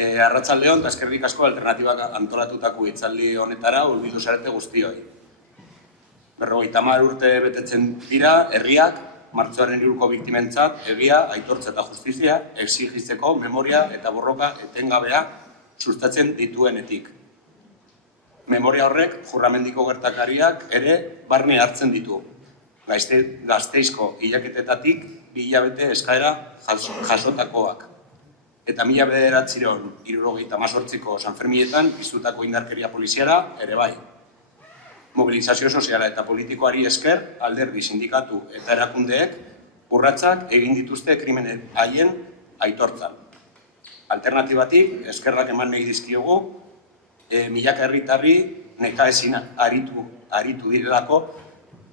Arratsaldeon, eta eskerrik asko alternatibak antolatutako hitzaldi honetara hurbildu zarete guztioi. 50 urte betetzen dira herriak martxoaren 3ko biktimentzat egia, aitortza eta justizia exigitzeko memoria eta borroka etengabea sustatzen dituenetik. Memoria horrek Jurramendiko gertakariak ere barne hartzen ditu. Gasteizko hilaketetatik 2 hilabete eskaera jasotakoak. Eta 1978ko Sanferminetan piztutako indarkeria poliziara ere bai. Mobilizazio soziala eta politikoari esker, alderdi, sindikatu eta erakundeek urratsak egin dituzte krimenen haien aitortzan. Alternatibatik, eskerrak eman nahi dizkiogu, milaka herritarri nekaezin aritu direlako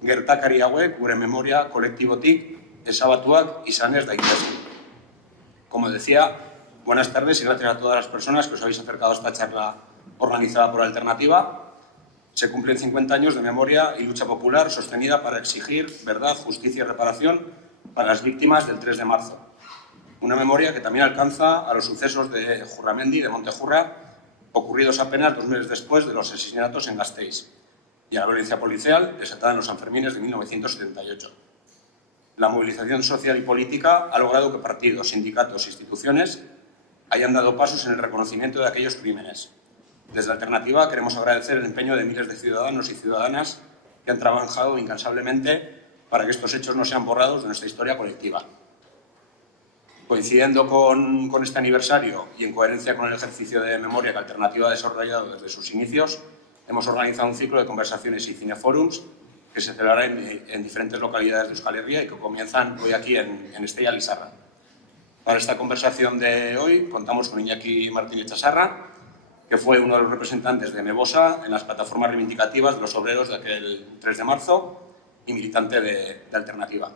gertakari hauek gure memoria kolektibotik ezabatuak izan ez daitezen. Como decía, buenas tardes y gracias a todas las personas que os habéis acercado a esta charla organizada por Alternativa. Se cumplen 50 años de memoria y lucha popular sostenida para exigir verdad, justicia y reparación para las víctimas del 3 de marzo. Una memoria que también alcanza a los sucesos de Jurramendi, de Montejurra, ocurridos apenas 2 meses después de los asesinatos en Gasteiz, y a la violencia policial desatada en los Sanfermines de 1978. La movilización social y política ha logrado que partidos, sindicatos e instituciones hayan dado pasos en el reconocimiento de aquellos crímenes. Desde Alternativa queremos agradecer el empeño de miles de ciudadanos y ciudadanas que han trabajado incansablemente para que estos hechos no sean borrados de nuestra historia colectiva. Coincidiendo con este aniversario y en coherencia con el ejercicio de memoria que Alternativa ha desarrollado desde sus inicios, hemos organizado un ciclo de conversaciones y cineforums que se celebrará en diferentes localidades de Euskal Herria y que comienzan hoy aquí en Estella Lizarra. Para esta conversación de hoy contamos con Iñaki Martínez Chasarra, que fue uno de los representantes de Mevosa en las plataformas reivindicativas de los obreros de aquel 3 de marzo y militante de Alternativa.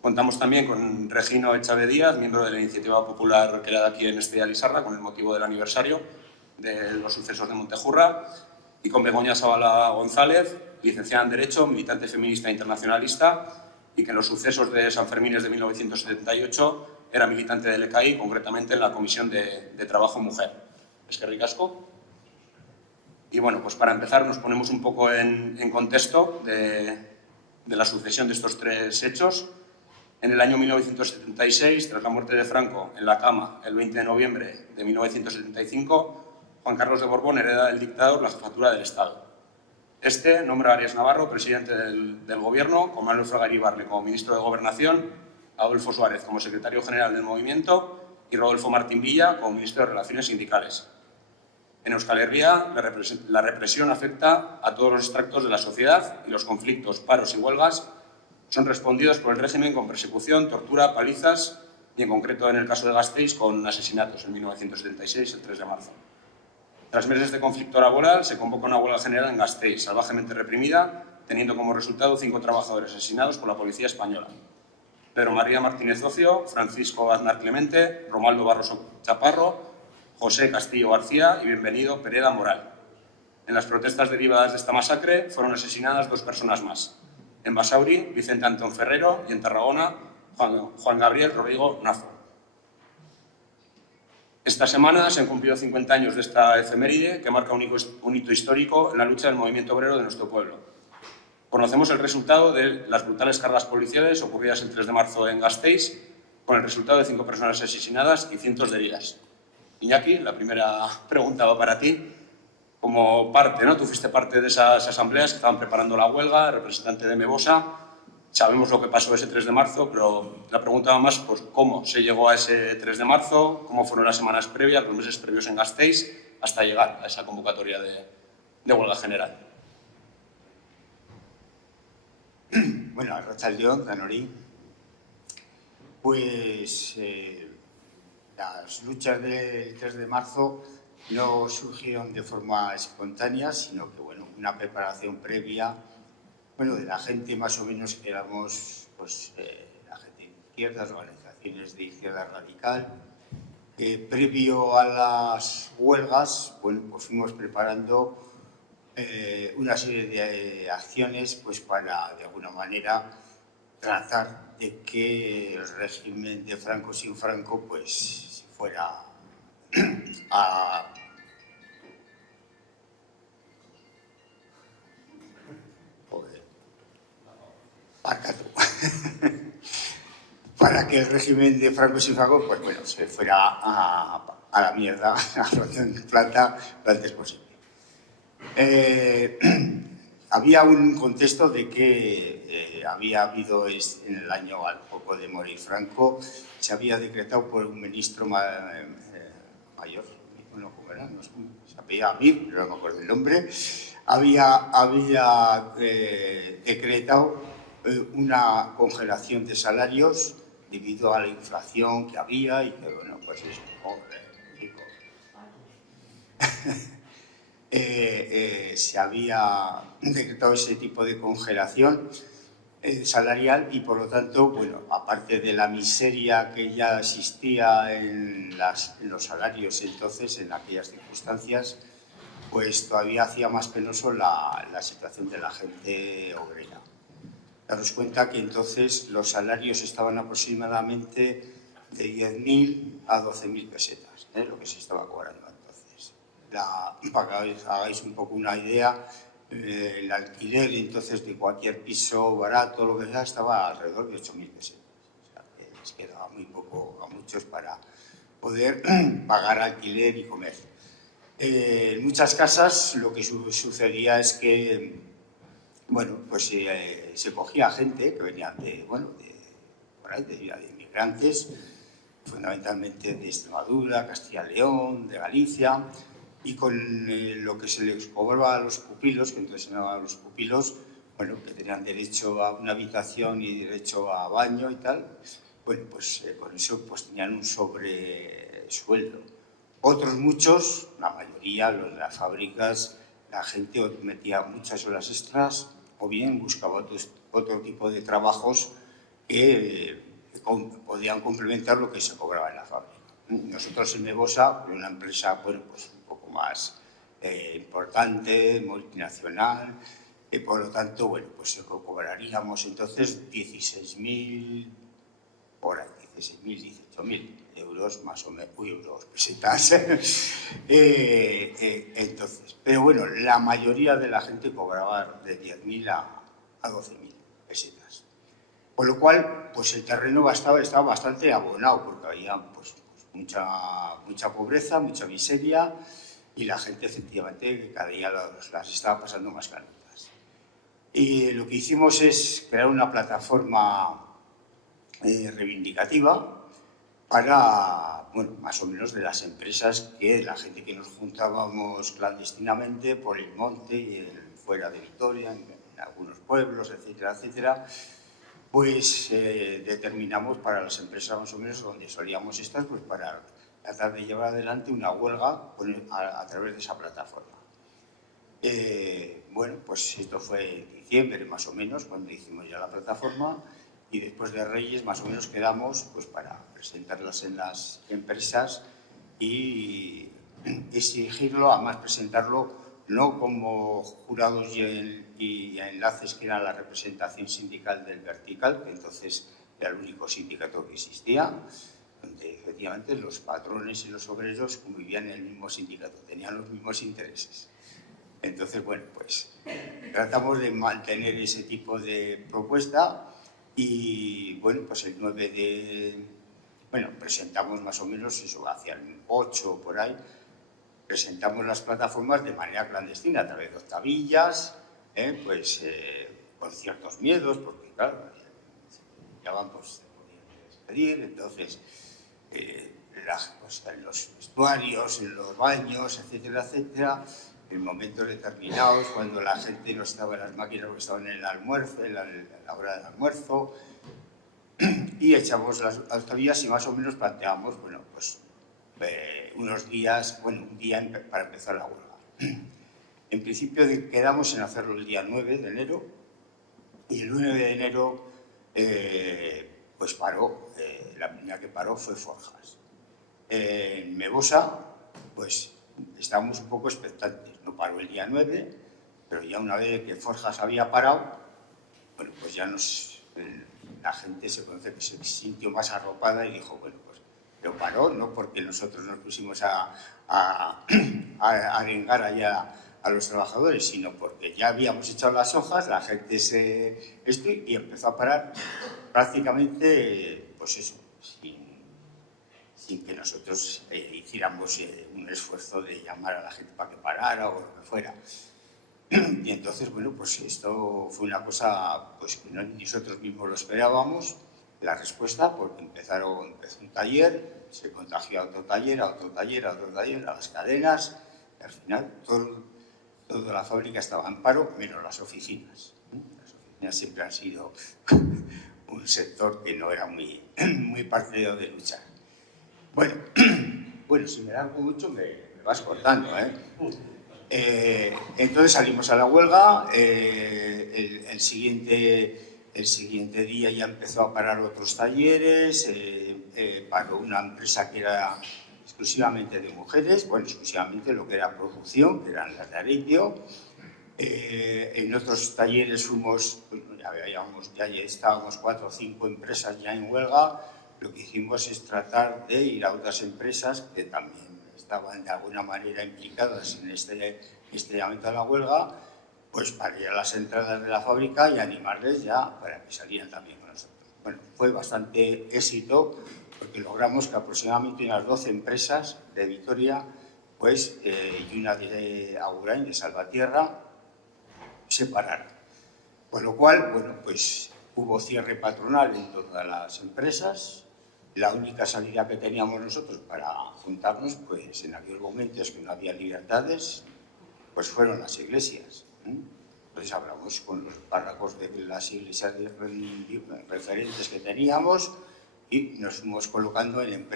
Contamos también con Regino Echave Díaz, miembro de la iniciativa popular creada aquí en Estella Lizarra con el motivo del aniversario de los sucesos de Montejurra, y con Begoña Sabala González, licenciada en Derecho, militante feminista e internacionalista, y que en los sucesos de Sanfermines de 1978 era militante del ECAI, concretamente en la Comisión de Trabajo Mujer. Eskerrik asko. Y bueno, pues para empezar nos ponemos un poco en contexto de la sucesión de estos 3 hechos. En el año 1976, tras la muerte de Franco en la cama, el 20 de noviembre de 1975, Juan Carlos de Borbón hereda del dictador la jefatura del Estado. Este nombra a Arias Navarro presidente del Gobierno, con Manuel Fraga Iribarne como ministro de Gobernación, Adolfo Suárez como secretario general del Movimiento y Rodolfo Martín Villa como ministro de Relaciones Sindicales. En Euskal Herria, la represión afecta a todos los extractos de la sociedad y los conflictos, paros y huelgas son respondidos por el régimen con persecución, tortura, palizas y, en concreto, en el caso de Gasteiz, con asesinatos en 1976, el 3 de marzo. Tras meses de conflicto laboral, se convoca una huelga general en Gasteiz, salvajemente reprimida, teniendo como resultado 5 trabajadores asesinados por la policía española. Pedro María Martínez Ocio, Francisco Aznar Clemente, Romualdo Barroso Chaparro, José Castillo García y Bienvenido Pereda Moral. En las protestas derivadas de esta masacre fueron asesinadas 2 personas más. En Basauri, Vicente Antón Ferrero, y en Tarragona, Juan Gabriel Rodrigo Nazo. Esta semana se han cumplido 50 años de esta efeméride que marca un hito histórico en la lucha del movimiento obrero de nuestro pueblo. Conocemos el resultado de las brutales cargas policiales ocurridas el 3 de marzo en Gasteiz, con el resultado de 5 personas asesinadas y cientos de heridas. Iñaki, la primera pregunta va para ti. Como parte, ¿no? Tú fuiste parte de esas asambleas que estaban preparando la huelga, representante de Mevosa. Sabemos lo que pasó ese 3 de marzo, pero la pregunta va más por cómo se llegó a ese 3 de marzo, cómo fueron las semanas previas, los meses previos en Gasteiz, hasta llegar a esa convocatoria de huelga general. Bueno, arratsaldeon, danori. Pues las luchas del 3 de marzo no surgieron de forma espontánea, sino que, bueno, una preparación previa, bueno, de la gente más o menos que éramos, pues, la gente de izquierdas, organizaciones de izquierda radical. Previo a las huelgas, bueno, pues fuimos preparando una serie de acciones, pues, para, de alguna manera, tratar de que el régimen de Franco sin Franco, pues, fuera para que el régimen de Franco sin Franco, pues bueno, se fuera a la mierda, a la plata, lo antes posible. Había un contexto de que había habido en el año al poco de morir Franco, se había decretado por un ministro mayor, bueno, ¿cómo era? No, se apellidaba Mir, pero no me acuerdo el nombre, había decretado una congelación de salarios debido a la inflación que había y que, bueno, pues es se había decretado ese tipo de congelación salarial y, por lo tanto, bueno, aparte de la miseria que ya existía en los salarios entonces, en aquellas circunstancias, pues todavía hacía más penoso la situación de la gente obrera. Daros cuenta que entonces los salarios estaban aproximadamente de 10.000 a 12.000 pesetas, lo que se estaba cobrando entonces. Para que hagáis un poco una idea, el alquiler entonces de cualquier piso barato, lo que sea, estaba alrededor de 8.000 pesetas. O sea, que les quedaba muy poco a muchos para poder pagar alquiler y comer. En muchas casas lo que sucedía es que, bueno, pues se cogía gente que venían por ahí, de inmigrantes, fundamentalmente de Extremadura, Castilla y León, de Galicia, y con lo que se les cobraba a los pupilos, que entonces se llamaban los pupilos, bueno, que tenían derecho a una habitación y derecho a baño y tal, bueno, pues con eso pues tenían un sobresueldo. Otros muchos, la mayoría, los de las fábricas, la gente metía muchas horas extras o bien buscaba otro tipo de trabajos que podían complementar lo que se cobraba en la fábrica. Nosotros en Mebosa, una empresa, bueno, pues un poco más importante, multinacional, por lo tanto, bueno, pues cobraríamos entonces 16.000 por ahí, 16.000, 18.000 euros más o menos, euros, pesetas. Entonces, pero bueno, la mayoría de la gente cobraba de 10.000 a 12.000 pesetas. Con lo cual, pues el terreno estaba bastante abonado, porque había pues mucha pobreza, mucha miseria, y la gente efectivamente cada día las estaba pasando más canutas. Y lo que hicimos es crear una plataforma reivindicativa para, bueno, más o menos de las empresas que la gente que nos juntábamos clandestinamente por el monte y fuera de Vitoria, en algunos pueblos, etcétera, etcétera, pues determinamos para las empresas más o menos donde solíamos estar, pues para tratar de llevar adelante una huelga a través de esa plataforma. Bueno, pues esto fue en diciembre más o menos, cuando hicimos ya la plataforma, y después de Reyes más o menos quedamos pues para presentarlas en las empresas y exigirlo, además presentarlo no como jurados y enlaces que era la representación sindical del Vertical, que entonces era el único sindicato que existía, donde efectivamente los patrones y los obreros convivían en el mismo sindicato, tenían los mismos intereses. Entonces, bueno, pues tratamos de mantener ese tipo de propuesta y, bueno, pues el 9 de... Bueno, presentamos más o menos eso, hacia el 8 por ahí, presentamos las plataformas de manera clandestina, a través de octavillas, pues con ciertos miedos, porque claro, ya van, pues se podían despedir, entonces pues, en los vestuarios, en los baños, etcétera, etcétera, en momentos determinados, cuando la gente no estaba en las máquinas, porque estaban en el almuerzo, en la hora del almuerzo, y echamos las octavillas y más o menos planteamos, bueno, pues unos días, bueno, un día para empezar la huelga. En principio quedamos en hacerlo el día 9 de enero y el 9 de enero pues paró, la primera que paró fue Forjas. En Mebosa, pues estábamos un poco expectantes, no paró el día 9, pero ya una vez que Forjas había parado, bueno, pues ya la gente se sintió más arropada y dijo, bueno, pues pero paró, no porque nosotros nos pusimos a arengar allá a los trabajadores, sino porque ya habíamos echado las hojas, la gente y empezó a parar prácticamente, pues eso, sin que nosotros hiciéramos un esfuerzo de llamar a la gente para que parara o lo que fuera. Y entonces, bueno, pues esto fue una cosa pues, que nosotros mismos lo esperábamos, la respuesta, porque empezó un taller, se contagió a otro taller, a otro taller, a otro taller, a las cadenas, y al final toda la fábrica estaba en paro, menos las oficinas. Las oficinas siempre han sido un sector que no era muy partidario de luchar. Bueno, si me largo mucho me vas cortando, ¿eh? Entonces salimos a la huelga, el siguiente día ya empezó a parar otros talleres, paró una empresa que era exclusivamente de mujeres, bueno, exclusivamente lo que era producción, que eran las de Areitio. En otros talleres ya estábamos 4 o 5 empresas ya en huelga. Lo que hicimos es tratar de ir a otras empresas que también estaban de alguna manera implicadas en este llamamiento a la huelga, pues para ir a las entradas de la fábrica y animarles ya para que salieran también con nosotros. Bueno, fue bastante éxito porque logramos que aproximadamente unas 12 empresas de Vitoria pues, y una de Agurain, de Salvatierra, se pararan. Con lo cual, bueno, pues hubo cierre patronal en todas las empresas. La única salida que teníamos nosotros para juntarnos, pues en aquellos momentos que no había libertades, pues fueron las iglesias. Entonces hablamos con los párrocos de las iglesias referentes que teníamos y nos fuimos colocando en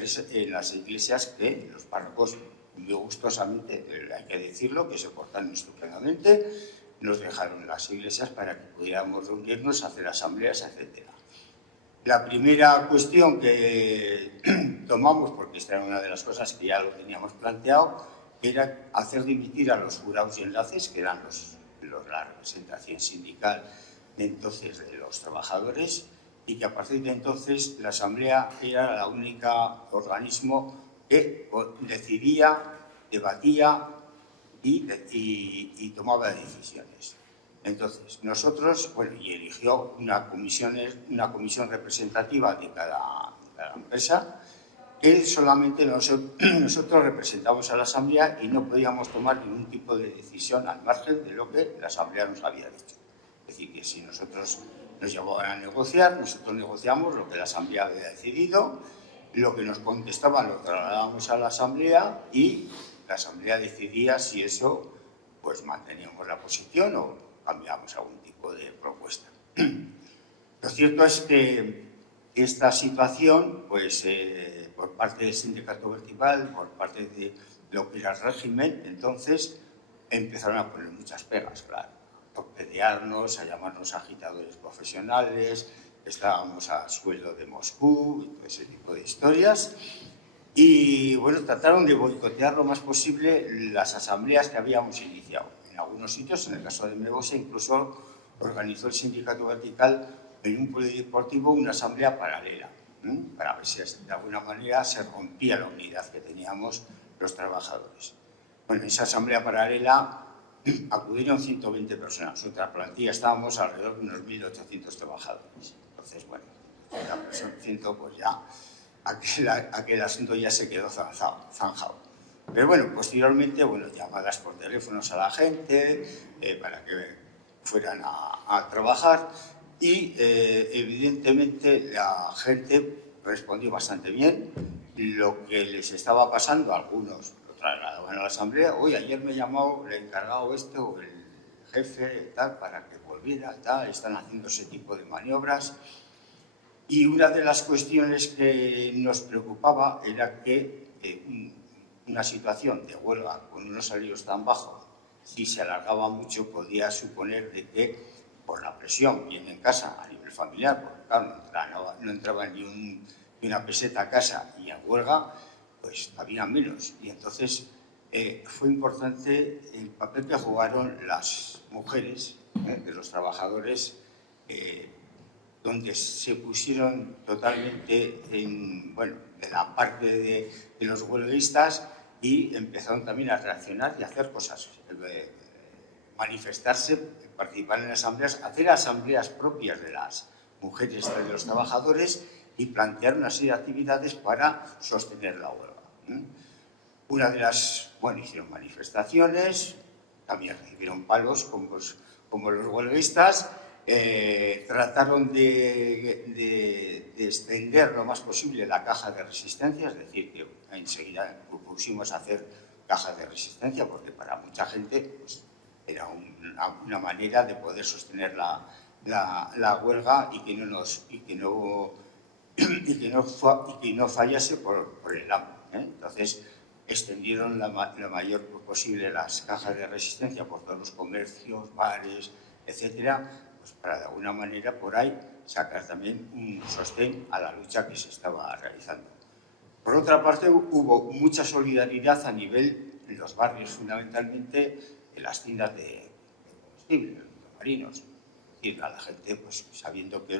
las iglesias que los párrocos, muy gustosamente, hay que decirlo, que se portan estupendamente, nos dejaron las iglesias para que pudiéramos reunirnos, hacer asambleas, etc. La primera cuestión que tomamos, porque esta era una de las cosas que ya lo teníamos planteado, era hacer dimitir a los jurados y enlaces, que eran la representación sindical de entonces de los trabajadores, y que a partir de entonces la asamblea era la única organismo que decidía, debatía y tomaba decisiones. Entonces, nosotros, bueno, y eligió una comisión representativa de cada empresa, que solamente nosotros representamos a la Asamblea y no podíamos tomar ningún tipo de decisión al margen de lo que la Asamblea nos había dicho. Es decir, que si nosotros nos llevaban a negociar, nosotros negociamos lo que la Asamblea había decidido, lo que nos contestaban lo trasladábamos a la Asamblea y la Asamblea decidía si eso, pues manteníamos la posición o cambiábamos algún tipo de propuesta. Lo cierto es que esta situación, pues por parte del sindicato vertical, por parte de lo que era el régimen, entonces empezaron a poner muchas pegas, claro, a torpedearnos, a llamarnos agitadores profesionales, estábamos a sueldo de Moscú, y todo ese tipo de historias. Y bueno, trataron de boicotear lo más posible las asambleas que habíamos iniciado. En algunos sitios, en el caso de Mevosa, incluso organizó el sindicato vertical en un polideportivo una asamblea paralela, para ver si de alguna manera se rompía la unidad que teníamos los trabajadores. Bueno, en esa asamblea paralela acudieron 120 personas. Otra plantilla estábamos alrededor de unos 1.800 trabajadores. Entonces, bueno, la presión 100, pues ya aquel asunto ya se quedó zanjado. Pero bueno, posteriormente, bueno, llamadas por teléfonos a la gente para que fueran a trabajar y evidentemente la gente respondió bastante bien. Lo que les estaba pasando, algunos lo trasladaban a la asamblea, hoy ayer me llamó el encargado o el jefe tal para que volviera, tal, están haciendo ese tipo de maniobras. Y una de las cuestiones que nos preocupaba era que una situación de huelga con unos salarios tan bajos, si se alargaba mucho, podía suponer de que por la presión, bien en casa, a nivel familiar, porque claro, no entraba ni una peseta a casa y en huelga, pues había menos. Y entonces fue importante el papel que jugaron las mujeres, de los trabajadores, donde se pusieron totalmente de la parte de los huelguistas y empezaron también a reaccionar y a hacer cosas, manifestarse, participar en asambleas, hacer asambleas propias de las mujeres, de los trabajadores y plantear una serie de actividades para sostener la huelga. Una de las, hicieron manifestaciones, también recibieron palos como los huelguistas, trataron de extender lo más posible la caja de resistencia, es decir, que enseguida pusimos a hacer cajas de resistencia porque para mucha gente pues, era una manera de poder sostener la huelga y que no fallase por el hambre. Entonces, extendieron la mayor posible las cajas de resistencia por todos los comercios, bares, etcétera, pues para de alguna manera por ahí sacar también un sostén a la lucha que se estaba realizando. Por otra parte, hubo mucha solidaridad a nivel de los barrios, fundamentalmente en las tiendas de combustible, los marinos. Es decir, a la gente, pues sabiendo que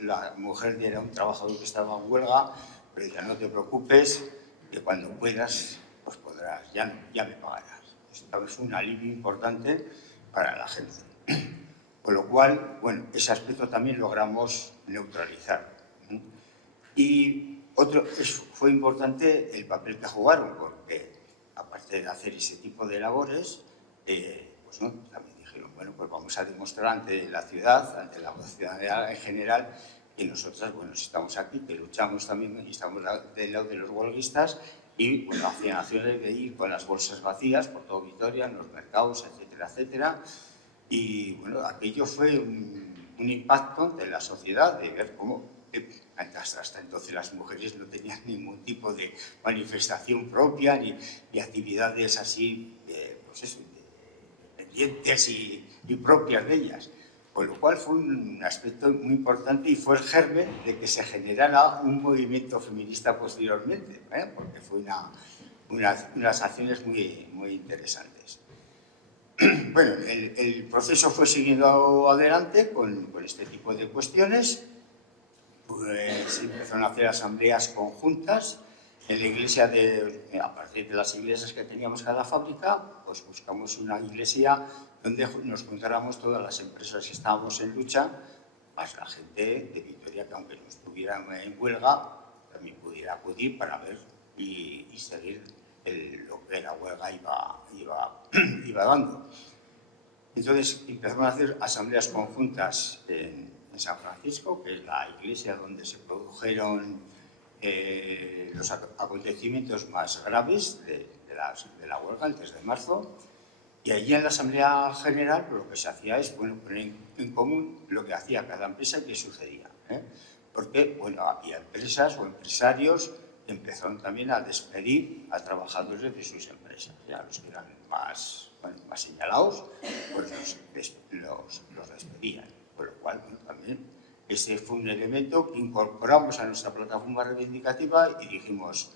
la mujer era un trabajador que estaba en huelga, pero ya no te preocupes, que cuando puedas, pues podrás, ya me pagarás. Esto es un alivio importante para la gente. Con lo cual, ese aspecto también logramos neutralizar. Y fue importante el papel que jugaron, porque aparte de hacer ese tipo de labores, también dijeron, pues vamos a demostrar ante la ciudad, ante la ciudadanía en general, que nosotros, estamos aquí, que luchamos también y estamos del lado de los huelguistas y hacían acciones de ir con las bolsas vacías por todo Vitoria, en los mercados, etcétera, etcétera. Y aquello fue un impacto de la sociedad, de ver cómo hasta entonces las mujeres no tenían ningún tipo de manifestación propia ni actividades así, independientes y propias de ellas. Con lo cual fue un aspecto muy importante y fue el germen de que se generara un movimiento feminista posteriormente, porque fue unas acciones muy, muy interesantes. El proceso fue siguiendo adelante con este tipo de cuestiones. Pues se empezaron a hacer asambleas conjuntas en la iglesia a partir de las iglesias que teníamos cada fábrica, pues buscamos una iglesia donde nos juntáramos todas las empresas que estábamos en lucha, más la gente de Vitoria que aunque no estuviera en huelga, también pudiera acudir para ver y seguir lo que la huelga iba dando. Entonces empezamos a hacer asambleas conjuntas en San Francisco, que es la iglesia donde se produjeron los acontecimientos más graves de la huelga, el 3 de marzo. Y allí en la Asamblea General lo que se hacía es poner en común lo que hacía cada empresa y qué sucedía. Porque había empresas o empresarios que empezaron también a despedir a trabajadores de sus empresas. Ya los que eran más señalados, pues los despedían. Con lo cual, también ese fue un elemento que incorporamos a nuestra plataforma reivindicativa y dijimos,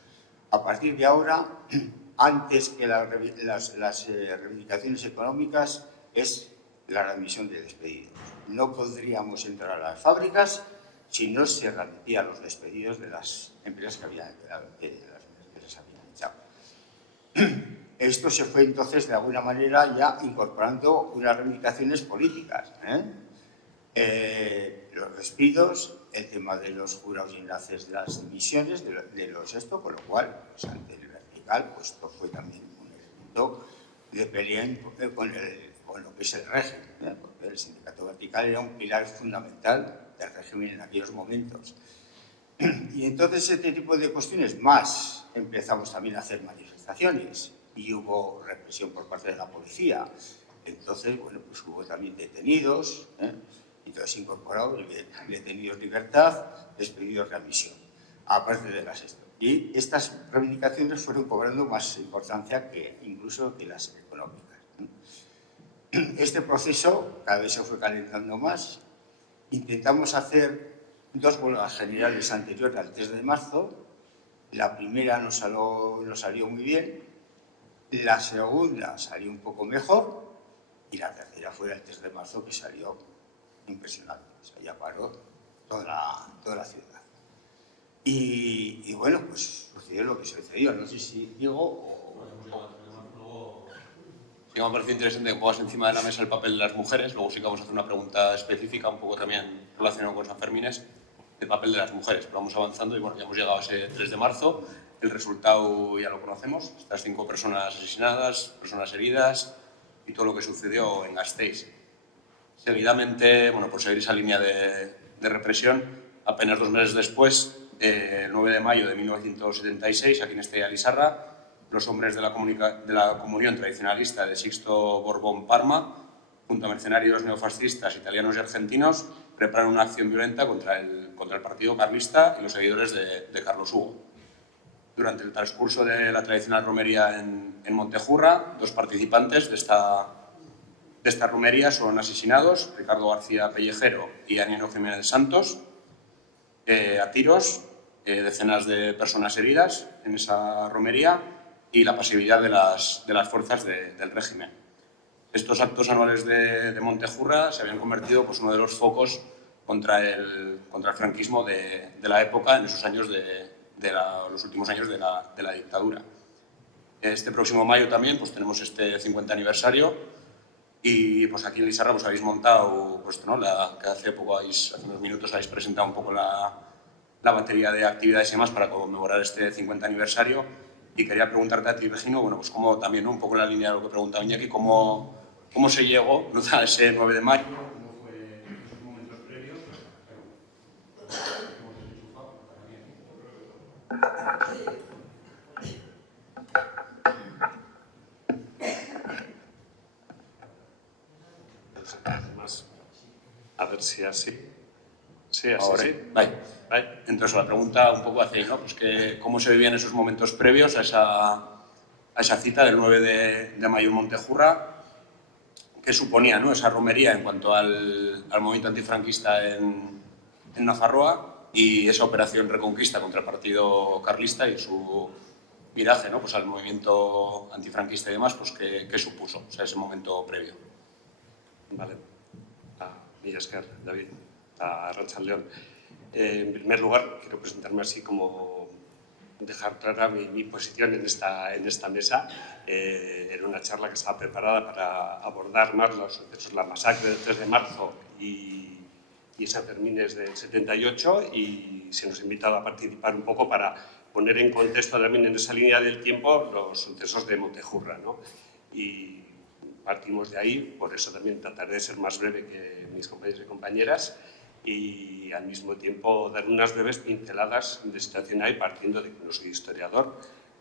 a partir de ahora, antes que las reivindicaciones económicas, es la readmisión de despedidos. No podríamos entrar a las fábricas si no se readmitían los despedidos de las empresas que habían echado. Esto se fue entonces, de alguna manera, ya incorporando unas reivindicaciones políticas. Los despidos, el tema de los jurados y enlaces de las dimisiones, con lo cual, pues, ante el vertical, pues esto fue también un elemento de pelea con lo que es el régimen, porque el sindicato vertical era un pilar fundamental del régimen en aquellos momentos. Y entonces este tipo de cuestiones más empezamos también a hacer manifestaciones y hubo represión por parte de la policía. Entonces, pues hubo también detenidos, entonces incorporados, detenidos libertad, despedidos readmisión, aparte de las esto. Y estas reivindicaciones fueron cobrando más importancia incluso que las económicas. Este proceso cada vez se fue calentando más. Intentamos hacer 2 huelgas generales anteriores al 3 de marzo. La primera nos salió muy bien, la segunda salió un poco mejor y la tercera fue el 3 de marzo, que salió impresionante. O sea, ya paró toda la ciudad. Y bueno, pues sucedió lo que sucedió. No sé si digo o... Sí, me parece interesante que pongas encima de la mesa el papel de las mujeres. Luego sí que vamos a hacer una pregunta específica, un poco también relacionada con San Fermines, el papel de las mujeres. Pero vamos avanzando y bueno, ya hemos llegado a ese 3 de marzo. El resultado ya lo conocemos. Estas 5 personas asesinadas, personas heridas y todo lo que sucedió en Gasteiz. Seguidamente, bueno, por seguir esa línea de represión, apenas 2 meses después, el 9 de mayo de 1976, aquí en Estella Lizarra, los hombres de la comunión tradicionalista de Sixto Borbón Parma, junto a mercenarios neofascistas italianos y argentinos, prepararon una acción violenta contra el partido carlista y los seguidores de Carlos Hugo. Durante el transcurso de la tradicional romería en Montejurra, 2 participantes de esta romería son asesinados, Ricardo García Pellejero y Anieno Jiménez Santos, a tiros, decenas de personas heridas en esa romería y la pasividad de las fuerzas del régimen. Estos actos anuales de Montejurra se habían convertido en uno de los focos contra el franquismo de la época en esos años los últimos años de la dictadura. Este próximo mayo también tenemos este 50 aniversario y aquí en Lizarra habéis montado, que hace unos minutos habéis presentado un poco la batería de actividades y demás para conmemorar este 50 aniversario. Y quería preguntarte a ti, Regino, cómo también, un poco en la línea de lo que preguntaba Iñaki, cómo se llegó a ese 9 de mayo, cómo fue esos momentos previos. Además, a ver si así. Sí, así. Ahora, sí. Vale. Entonces, la pregunta un poco hacia ahí, ¿no? ¿Cómo se vivían esos momentos previos a esa cita del 9 de mayo en Montejurra? ¿Qué suponía, ¿no?, esa romería en cuanto al movimiento antifranquista en Nafarroa y esa operación Reconquista contra el partido carlista y su viraje, ¿no?, al movimiento antifranquista y demás, ¿qué supuso, ese momento previo? Vale. Mila esker, David, Arratsaldeon. En primer lugar, quiero presentarme así como dejar clara mi posición en esta mesa. Era una charla que estaba preparada para abordar más los sucesos, la masacre del 3 de marzo y San Fermines del 78, y se nos ha invitado a participar un poco para poner en contexto también en esa línea del tiempo los sucesos de Montejurra, ¿no? Y partimos de ahí, por eso también trataré de ser más breve que mis compañeros y compañeras, y al mismo tiempo dar unas breves pinceladas de situación ahí, partiendo de que no soy historiador,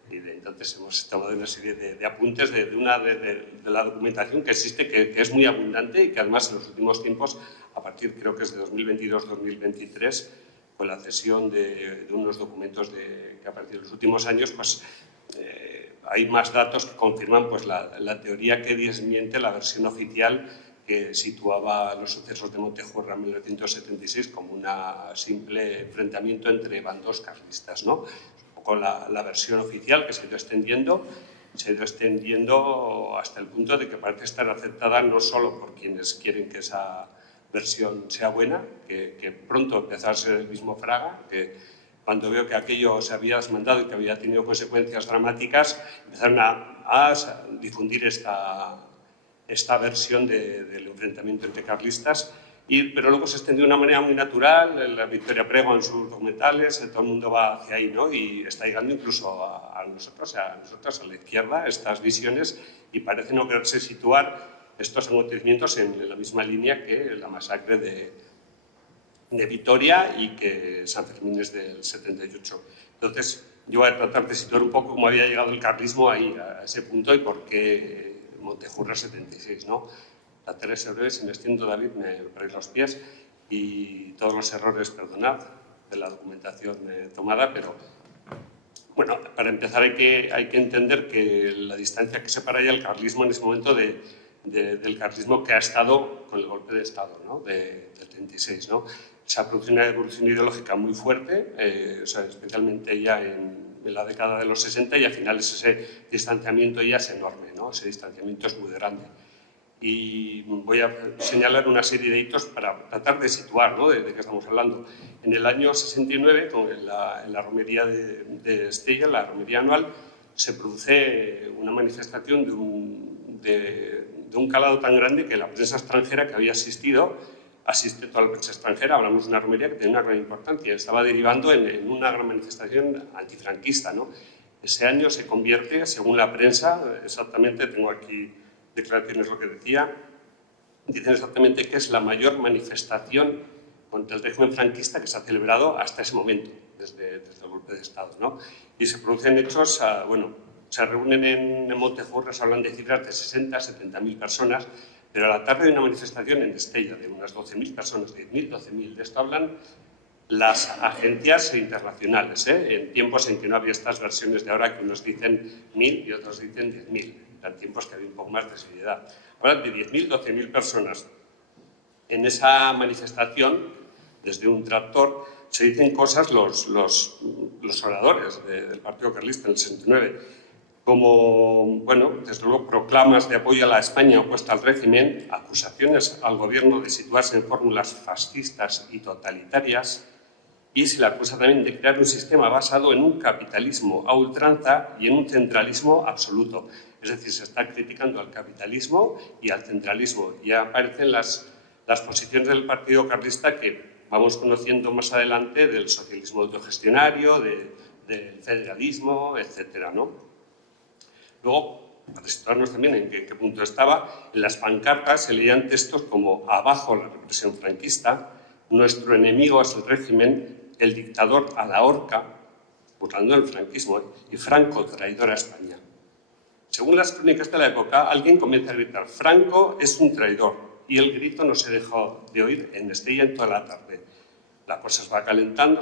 y entonces hemos tomado una serie de apuntes de la documentación que existe, que es muy abundante y que además en los últimos tiempos, a partir creo que es de 2022-2023, con la cesión de unos documentos que a partir de los últimos años, hay más datos que confirman la teoría que desmiente la versión oficial que situaba los sucesos de Montejurra en 1976 como un simple enfrentamiento entre bandos carlistas, ¿no? Un poco la versión oficial que se ha ido extendiendo hasta el punto de que parece estar aceptada no solo por quienes quieren que esa versión sea buena, que pronto empezó a ser el mismo Fraga, que cuando veo que aquello se había desmandado y que había tenido consecuencias dramáticas, empezaron a difundir esta versión del enfrentamiento entre carlistas, pero luego se extendió de una manera muy natural. La Victoria Prego en sus documentales, todo el mundo va hacia ahí, ¿no? Y está llegando incluso a nosotros, a la izquierda, estas visiones, y parece no quererse situar estos acontecimientos en la misma línea que la masacre de Vitoria y que San Fermín es del 78. Entonces, yo voy a tratar de situar un poco cómo había llegado el carlismo ahí, a ese punto, y por qué Montejurra 76, ¿no? La Teresa breve, si me extiendo, David, me perdéis los pies, y todos los errores, perdonad, de la documentación tomada, pero bueno, para empezar hay que entender que la distancia que separa ya el carlismo en ese momento del carlismo que ha estado con el golpe de Estado, ¿no?, del 36, ¿no? Se ha producido una evolución ideológica muy fuerte, especialmente ya en la década de los 60, y al final ese distanciamiento ya es enorme, ¿no? Ese distanciamiento es muy grande. y voy a señalar una serie de hitos para tratar de situar, ¿no?, de qué estamos hablando. En el año 69, en la romería de Estella, la romería anual, se produce una manifestación de un calado tan grande que la prensa extranjera que había asiste toda la prensa extranjera. Hablamos de una romería que tiene una gran importancia, estaba derivando en una gran manifestación antifranquista, ¿no? Ese año se convierte, según la prensa, exactamente, tengo aquí declaraciones lo que decía, dicen exactamente que es la mayor manifestación contra el régimen franquista que se ha celebrado hasta ese momento, desde el golpe de Estado, ¿no? Y se producen hechos, bueno, se reúnen en Montejurras, hablan de cifras de 60 a 70.000 personas, pero a la tarde hay una manifestación en Estella de unas 12.000 personas, 10.000, 12.000. De esto hablan las agencias internacionales, en tiempos en que no había estas versiones de ahora que unos dicen 1.000 y otros dicen 10.000. Eran tiempos que había un poco más de seriedad. Hablan de 10.000, 12.000 personas. En esa manifestación, desde un tractor, se dicen cosas los oradores del Partido Carlista en el 69, como, bueno, desde luego, proclamas de apoyo a la España opuesta al régimen, acusaciones al gobierno de situarse en fórmulas fascistas y totalitarias, y se le acusa también de crear un sistema basado en un capitalismo a ultranza y en un centralismo absoluto. Es decir, se está criticando al capitalismo y al centralismo. Ya aparecen las posiciones del Partido Carlista que vamos conociendo más adelante, del socialismo autogestionario, del federalismo, etcétera, ¿no? Luego, para situarnos también en qué punto estaba, en las pancartas se leían textos como «Abajo la represión franquista», «Nuestro enemigo es el régimen», «El dictador a la horca», burlando el franquismo, y «Franco, traidor a España». Según las crónicas de la época, alguien comienza a gritar «Franco es un traidor», y el grito no se dejó de oír en Estella en toda la tarde. La cosa se va calentando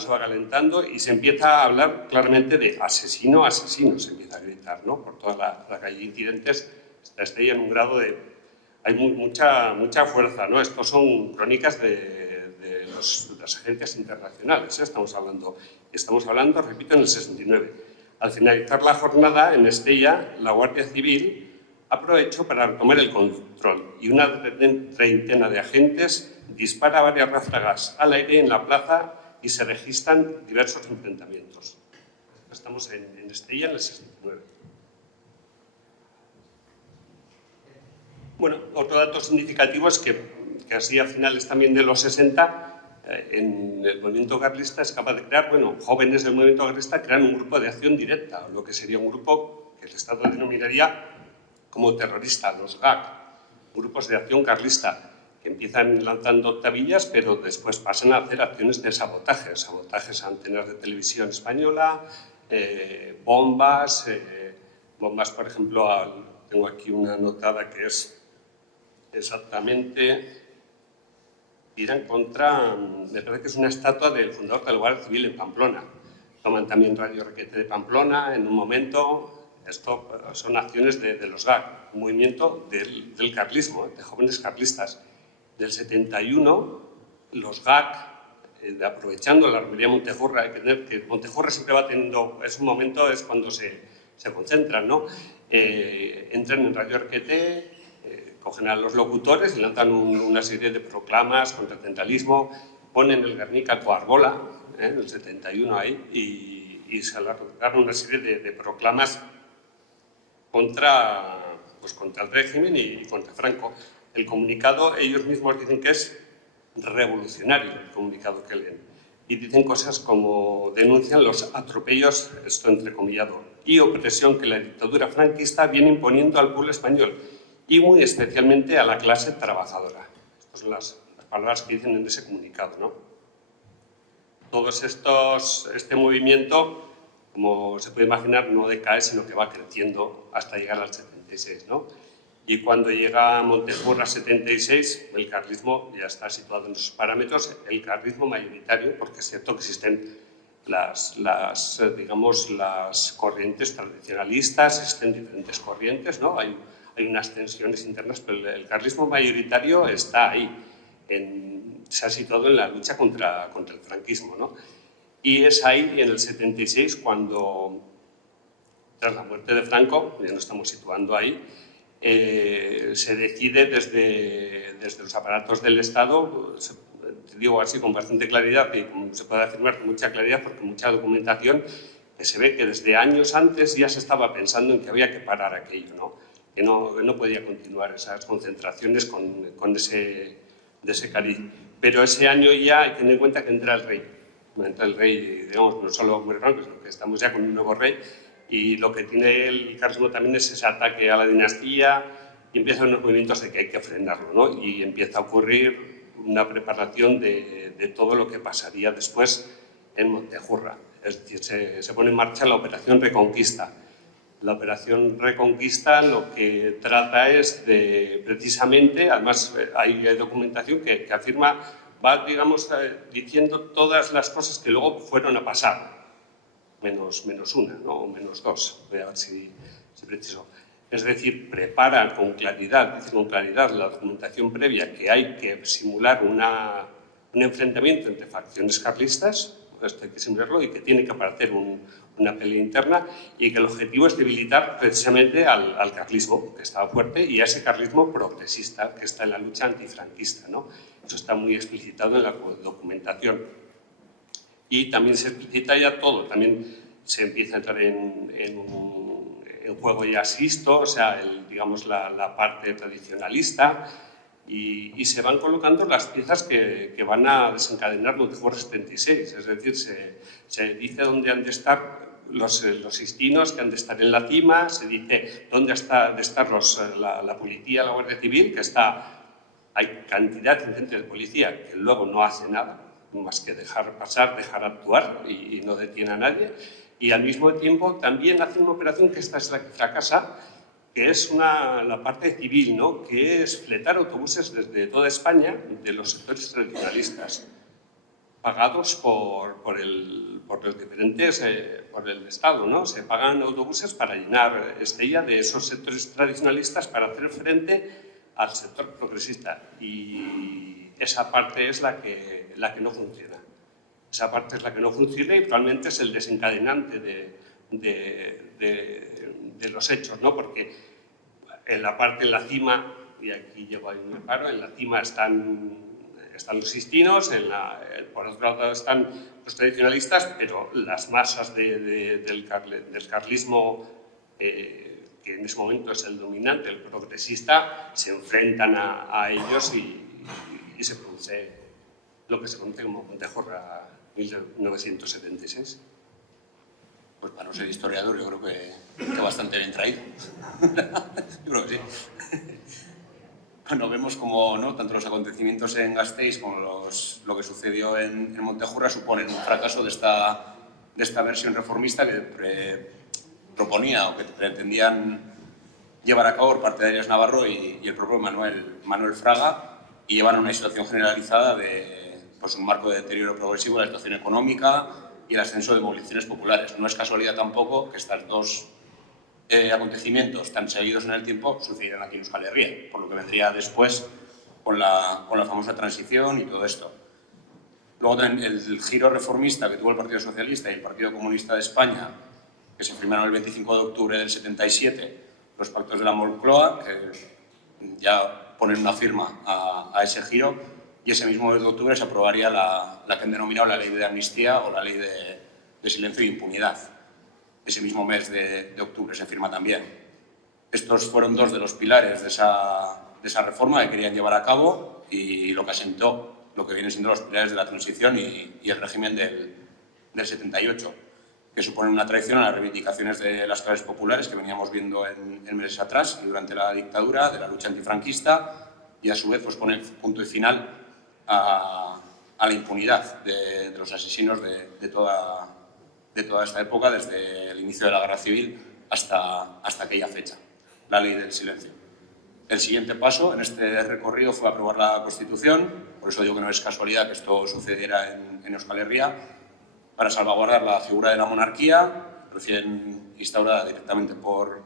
y se empieza a hablar claramente de asesino, asesino, se empieza a gritar, ¿no?, por toda la calle. Incidentes, está Estella en un grado de... Hay mucha fuerza, ¿no? Estos son crónicas de las agencias internacionales, ¿eh? Estamos hablando, repito, en el 69. Al finalizar la jornada, en Estella, la Guardia Civil aprovechó para tomar el control y una treintena de agentes dispara varias ráfagas al aire en la plaza y se registran diversos enfrentamientos. Estamos en Estella en el 69. Bueno, otro dato significativo es que así a finales también de los 60, en el movimiento carlista es capaz de crear, bueno, jóvenes del movimiento carlista crean un grupo de acción directa, lo que sería un grupo que el Estado denominaría como terrorista, los GAC, grupos de acción carlista, que empiezan lanzando octavillas, pero después pasan a hacer acciones de sabotajes a antenas de televisión española, bombas, por ejemplo, tengo aquí una anotada que es exactamente, irán contra, me parece que es una estatua del fundador de la Guardia Civil en Pamplona. Toman también Radio Requete de Pamplona en un momento. Esto son acciones de los GAC, un movimiento del carlismo, de jóvenes carlistas. Del 71, los GAC, aprovechando la romería Montejurra, hay que tener que Montejurra siempre va teniendo, es un momento, es cuando se concentran, ¿no? Entran en Radio Requete, cogen a los locutores y lanzan una serie de proclamas contra el centralismo, ponen el Guernica Coarbola, en el 71 ahí, y se lanzaron una serie de proclamas contra el régimen y contra Franco. El comunicado, ellos mismos dicen que es revolucionario, el comunicado que leen. Y dicen cosas como, denuncian los atropellos, esto entrecomillado, y opresión que la dictadura franquista viene imponiendo al pueblo español, y muy especialmente a la clase trabajadora. Estas son las palabras que dicen en ese comunicado, ¿no? Este movimiento, como se puede imaginar, no decae, sino que va creciendo hasta llegar al 76, ¿no? Y cuando llega a Montejurra 76, el carlismo ya está situado en esos parámetros, el carlismo mayoritario, porque es cierto que existen las corrientes tradicionalistas, existen diferentes corrientes, ¿no? Hay unas tensiones internas, pero el carlismo mayoritario está ahí, se ha situado en la lucha contra el franquismo, ¿no? Y es ahí, en el 76, cuando, tras la muerte de Franco, ya nos estamos situando ahí, se decide desde los aparatos del Estado, digo así con bastante claridad y se puede afirmar con mucha claridad porque mucha documentación, que se ve que desde años antes ya se estaba pensando en que había que parar aquello, ¿no? Que no podía continuar esas concentraciones con ese cariz. Pero ese año ya hay que tener en cuenta que entra el rey. Entra el rey, digamos, no solo muy franco, sino que estamos ya con un nuevo rey, y lo que tiene el carlismo también es ese ataque a la dinastía y empiezan unos movimientos de que hay que frenarlo, ¿no? Y empieza a ocurrir una preparación de todo lo que pasaría después en Montejurra. Es decir, se pone en marcha la Operación Reconquista. La Operación Reconquista lo que trata es de, precisamente, además hay documentación que afirma, va, digamos, diciendo todas las cosas que luego fueron a pasar, menos una, ¿no? O menos dos, voy a ver si preciso. Es decir, prepara con claridad, dice con claridad la documentación previa que hay que simular un enfrentamiento entre facciones carlistas, esto hay que simularlo, y que tiene que aparecer una pelea interna, y que el objetivo es debilitar precisamente al carlismo, que estaba fuerte, y a ese carlismo progresista que está en la lucha antifranquista, ¿no? Eso está muy explicitado en la documentación. Y también se explicita ya todo, también se empieza a entrar en juego ya Sisto, o sea, digamos la parte tradicionalista, y se van colocando las piezas que van a desencadenar Montejurra 76, es decir, se dice dónde han de estar los sistinos, que han de estar en la cima, se dice dónde han de estar la policía, la Guardia Civil, que hay cantidad ingente de policía que luego no hace nada, más que dejar pasar, dejar actuar y no detiene a nadie. Y al mismo tiempo también hace una operación que esta es la que fracasa, que es la parte civil, ¿no? Que es fletar autobuses desde toda España de los sectores tradicionalistas, pagados por el Estado, ¿no? Se pagan autobuses para llenar Estella de esos sectores tradicionalistas para hacer frente al sector progresista. Y esa parte es la que no funciona. Esa parte es la que no funciona y probablemente es el desencadenante de los hechos, ¿no? Porque en la cima, y aquí llevo ahí un reparo, en la cima están los sistinos, por otro lado están los tradicionalistas, pero las masas del carlismo, que en ese momento es el dominante, el progresista, se enfrentan a ellos y se produce lo que se conoce como Montejurra 1976. Pues para no ser historiador, yo creo que bastante bien traído. Yo creo que sí. Bueno, vemos como, ¿no?, tanto los acontecimientos en Gasteiz como lo que sucedió en Montejurra suponen un fracaso de esta versión reformista que proponía o que pretendían llevar a cabo por parte de Arias Navarro y el propio Manuel Fraga, y llevan a una situación generalizada de pues, un marco de deterioro progresivo de la situación económica y el ascenso de movilizaciones populares. No es casualidad tampoco que estos dos acontecimientos tan seguidos en el tiempo sucedieran aquí en Euskal Herria, por lo que vendría después con la famosa transición y todo esto. Luego también el giro reformista que tuvo el Partido Socialista y el Partido Comunista de España, que se firmaron el 25 de octubre del 77, los pactos de la Moncloa, que ya ponen una firma a ese giro, y ese mismo mes de octubre se aprobaría la que han denominado la Ley de Amnistía o la Ley de Silencio e Impunidad. Ese mismo mes de octubre se firma también. Estos fueron dos de los pilares de esa reforma que querían llevar a cabo y lo que asentó lo que vienen siendo los pilares de la transición y el régimen del 78, que supone una traición a las reivindicaciones de las clases populares que veníamos viendo en meses atrás y durante la dictadura, de la lucha antifranquista, y a su vez pues, pone punto y final a la impunidad de los asesinos de toda esta época, desde el inicio de la Guerra Civil hasta aquella fecha, la Ley del Silencio. El siguiente paso en este recorrido fue aprobar la Constitución, por eso digo que no es casualidad que esto sucediera en Euskal Herria, para salvaguardar la figura de la monarquía, recién instaurada directamente por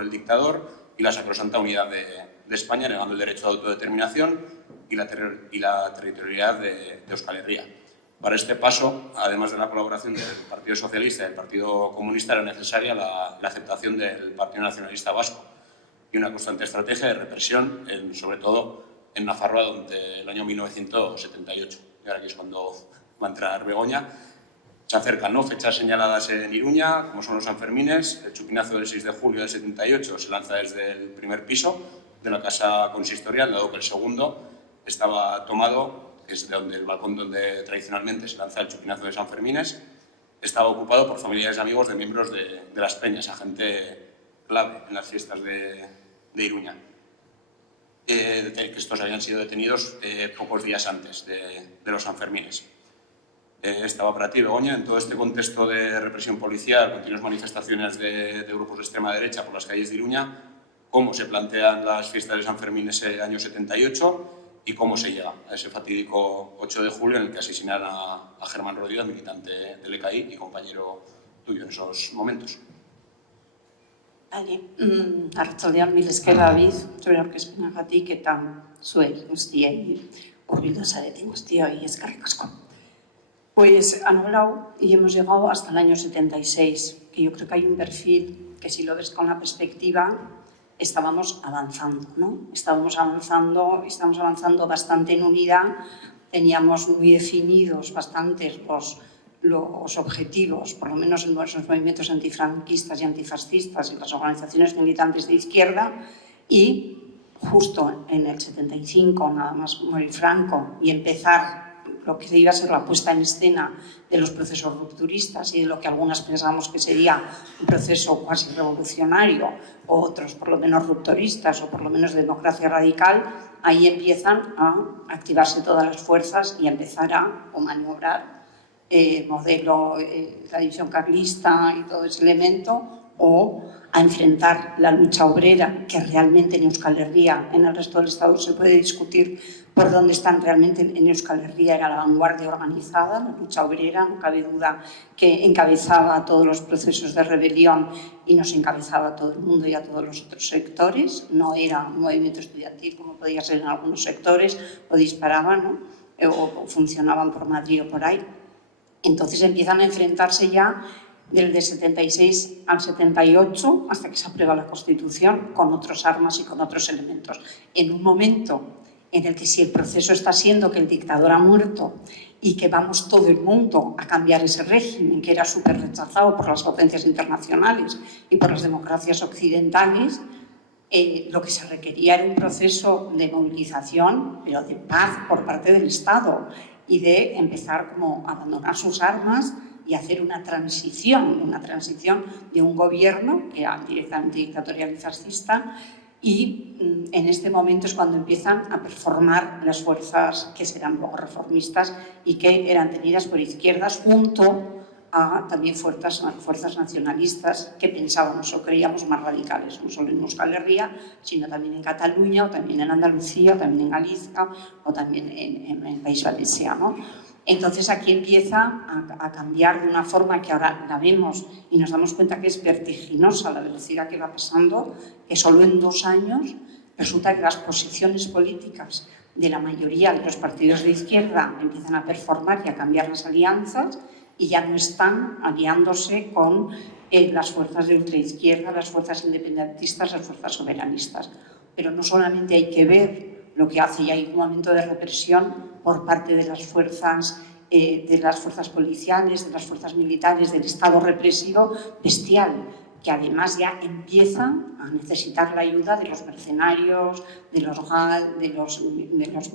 el dictador, y la sacrosanta unidad de España, negando el derecho de autodeterminación y la territorialidad de Euskal Herria. Para este paso, además de la colaboración del Partido Socialista y del Partido Comunista, era necesaria la aceptación del Partido Nacionalista Vasco, y una constante estrategia de represión, sobre todo en Nafarroa, donde el año 1978, y ahora aquí es cuando va a entrar Begoña. Se acercan, ¿no?, fechas señaladas en Iruña, como son los Sanfermines. El chupinazo del 6 de julio del 78 se lanza desde el primer piso de la casa consistorial, dado que el segundo estaba tomado, que es donde el balcón donde tradicionalmente se lanza el chupinazo de Sanfermines, estaba ocupado por familiares y amigos de miembros de las peñas, agente clave en las fiestas de Iruña. Que estos habían sido detenidos pocos días antes de los Sanfermines. Estaba para ti, Begoña, en todo este contexto de represión policial, continuas manifestaciones de grupos de extrema derecha por las calles de Iruña, cómo se plantean las fiestas de San Fermín ese año 78 y cómo se llega a ese fatídico 8 de julio en el que asesinan a Germán Rodríguez, militante del ECAI y compañero tuyo en esos momentos. Bale, arratsaldean mil esker David, zure aurkezpenagatik eta zuei guztiei hurbildu zareten guztioi eskerrik asko. Pues han hablado y hemos llegado hasta el año 76, que yo creo que hay un perfil que si lo ves con la perspectiva, estábamos avanzando, ¿no? Estábamos avanzando bastante en unidad, teníamos muy definidos bastantes los objetivos, por lo menos en nuestros movimientos antifranquistas y antifascistas y las organizaciones militantes de izquierda, y justo en el 75, nada más morir Franco y empezar lo que iba a ser la puesta en escena de los procesos rupturistas y de lo que algunas pensamos que sería un proceso casi revolucionario, o otros por lo menos rupturistas o por lo menos democracia radical, ahí empiezan a activarse todas las fuerzas y a empezar a maniobrar modelo la división carlista y todo ese elemento, o a enfrentar la lucha obrera, que realmente en Euskal Herria, en el resto del Estado se puede discutir por dónde están realmente. En Euskal Herria era la vanguardia organizada, la lucha obrera, no cabe duda que encabezaba todos los procesos de rebelión y nos encabezaba a todo el mundo y a todos los otros sectores, no era un movimiento estudiantil como podía ser en algunos sectores, o disparaban, ¿no?, o funcionaban por Madrid o por ahí. Entonces empiezan a enfrentarse ya del 76 al 78, hasta que se aprueba la Constitución, con otras armas y con otros elementos. En un momento en el que, si el proceso está siendo que el dictador ha muerto y que vamos todo el mundo a cambiar ese régimen, que era súper rechazado por las potencias internacionales y por las democracias occidentales, lo que se requería era un proceso de movilización, pero de paz por parte del Estado, y de empezar como a abandonar sus armas y hacer una transición de un gobierno que era directamente dictatorial y fascista, y en este momento es cuando empiezan a performar las fuerzas que serán luego reformistas y que eran tenidas por izquierdas, junto a también fuerzas nacionalistas que pensábamos o creíamos más radicales, no solo en Euskal Herria, sino también en Cataluña, o también en Andalucía, o también en Galicia, o también en el País Valenciano. Entonces aquí empieza a cambiar de una forma que ahora la vemos y nos damos cuenta que es vertiginosa la velocidad que va pasando, que solo en 2 años resulta que las posiciones políticas de la mayoría de los partidos de izquierda empiezan a performar y a cambiar las alianzas, y ya no están aliándose con las fuerzas de ultraizquierda, las fuerzas independentistas, las fuerzas soberanistas. Pero no solamente hay que ver lo que hace, y hay un momento de represión por parte de las fuerzas policiales, de las fuerzas militares, del Estado represivo bestial, que además ya empiezan a necesitar la ayuda de los mercenarios, de los GAL, de los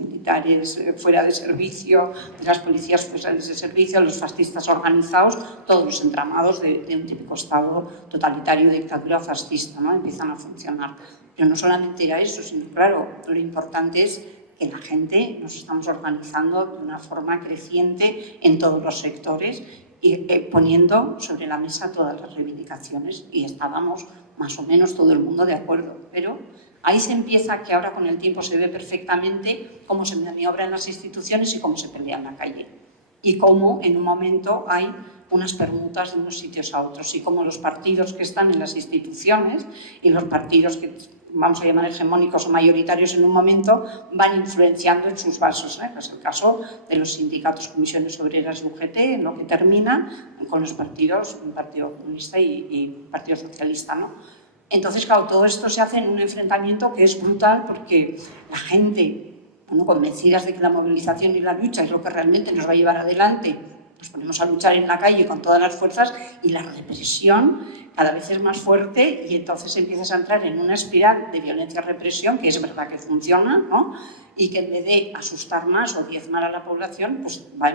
militares fuera de servicio, de las policías fuera de servicio, los fascistas organizados, todos los entramados de un típico Estado totalitario, dictadura fascista, ¿no?, empiezan a funcionar. Pero no solamente era eso, sino, claro, lo importante es que la gente nos estamos organizando de una forma creciente en todos los sectores y poniendo sobre la mesa todas las reivindicaciones, y estábamos más o menos todo el mundo de acuerdo, pero ahí se empieza, que ahora con el tiempo se ve perfectamente cómo se maniobra en las instituciones y cómo se pelea en la calle, y cómo en un momento hay unas permutas de unos sitios a otros, y cómo los partidos que están en las instituciones y los partidos que vamos a llamar hegemónicos o mayoritarios en un momento van influenciando en sus vasos, ¿eh? Es el caso de los sindicatos, comisiones obreras y UGT, en lo que termina con los partidos, un partido comunista y partido socialista, ¿no? Entonces, claro, todo esto se hace en un enfrentamiento que es brutal porque la gente, bueno, convencidas de que la movilización y la lucha es lo que realmente nos va a llevar adelante, nos ponemos a luchar en la calle con todas las fuerzas y la represión cada vez es más fuerte y entonces empiezas a entrar en una espiral de violencia-represión que es verdad que funciona, ¿no? Y que en vez de asustar más o diezmar a la población, pues va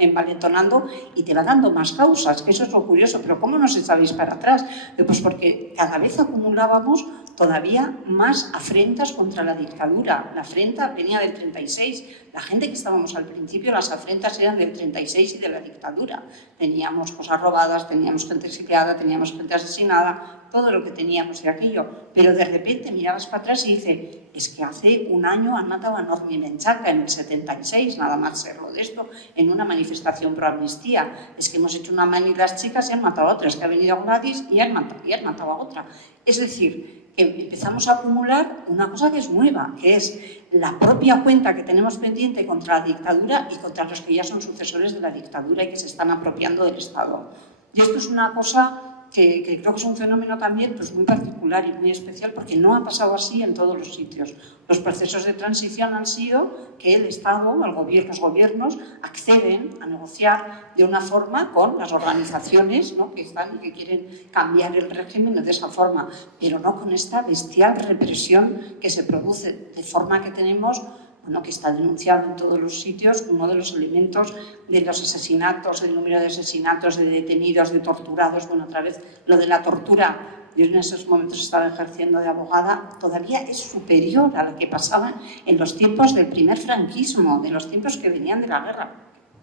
envalentonando y te va dando más causas, que eso es lo curioso. Pero ¿cómo nos echáis para atrás? Pues porque cada vez acumulábamos todavía más afrentas contra la dictadura. La afrenta venía del 36. La gente que estábamos al principio, las afrentas eran del 36 y de la dictadura. Teníamos cosas robadas, teníamos gente exiliada, teníamos gente asesinada, todo lo que teníamos de aquello. Pero de repente mirabas para atrás y dices, es que hace un año han matado a Normi Menchaca en el 76, nada más serlo de esto, en una manifestación pro amnistía. Es que hemos hecho una mano y las chicas y han matado a otras, que ha venido Gladys y han matado a otra. Es decir, que empezamos a acumular una cosa que es nueva, que es la propia cuenta que tenemos pendiente contra la dictadura y contra los que ya son sucesores de la dictadura y que se están apropiando del Estado. Y esto es una cosa que creo que es un fenómeno también pues, muy particular y muy especial porque no ha pasado así en todos los sitios. Los procesos de transición han sido que el Estado, los gobiernos, acceden a negociar de una forma con las organizaciones, ¿no? que están y que quieren cambiar el régimen de esa forma, pero no con esta bestial represión que se produce, de forma que tenemos, bueno, que está denunciado en todos los sitios, uno de los elementos de los asesinatos, el número de asesinatos, de detenidos, de torturados, bueno, otra vez lo de la tortura, yo en esos momentos estaba ejerciendo de abogada, todavía es superior a la que pasaba en los tiempos del primer franquismo, de los tiempos que venían de la guerra,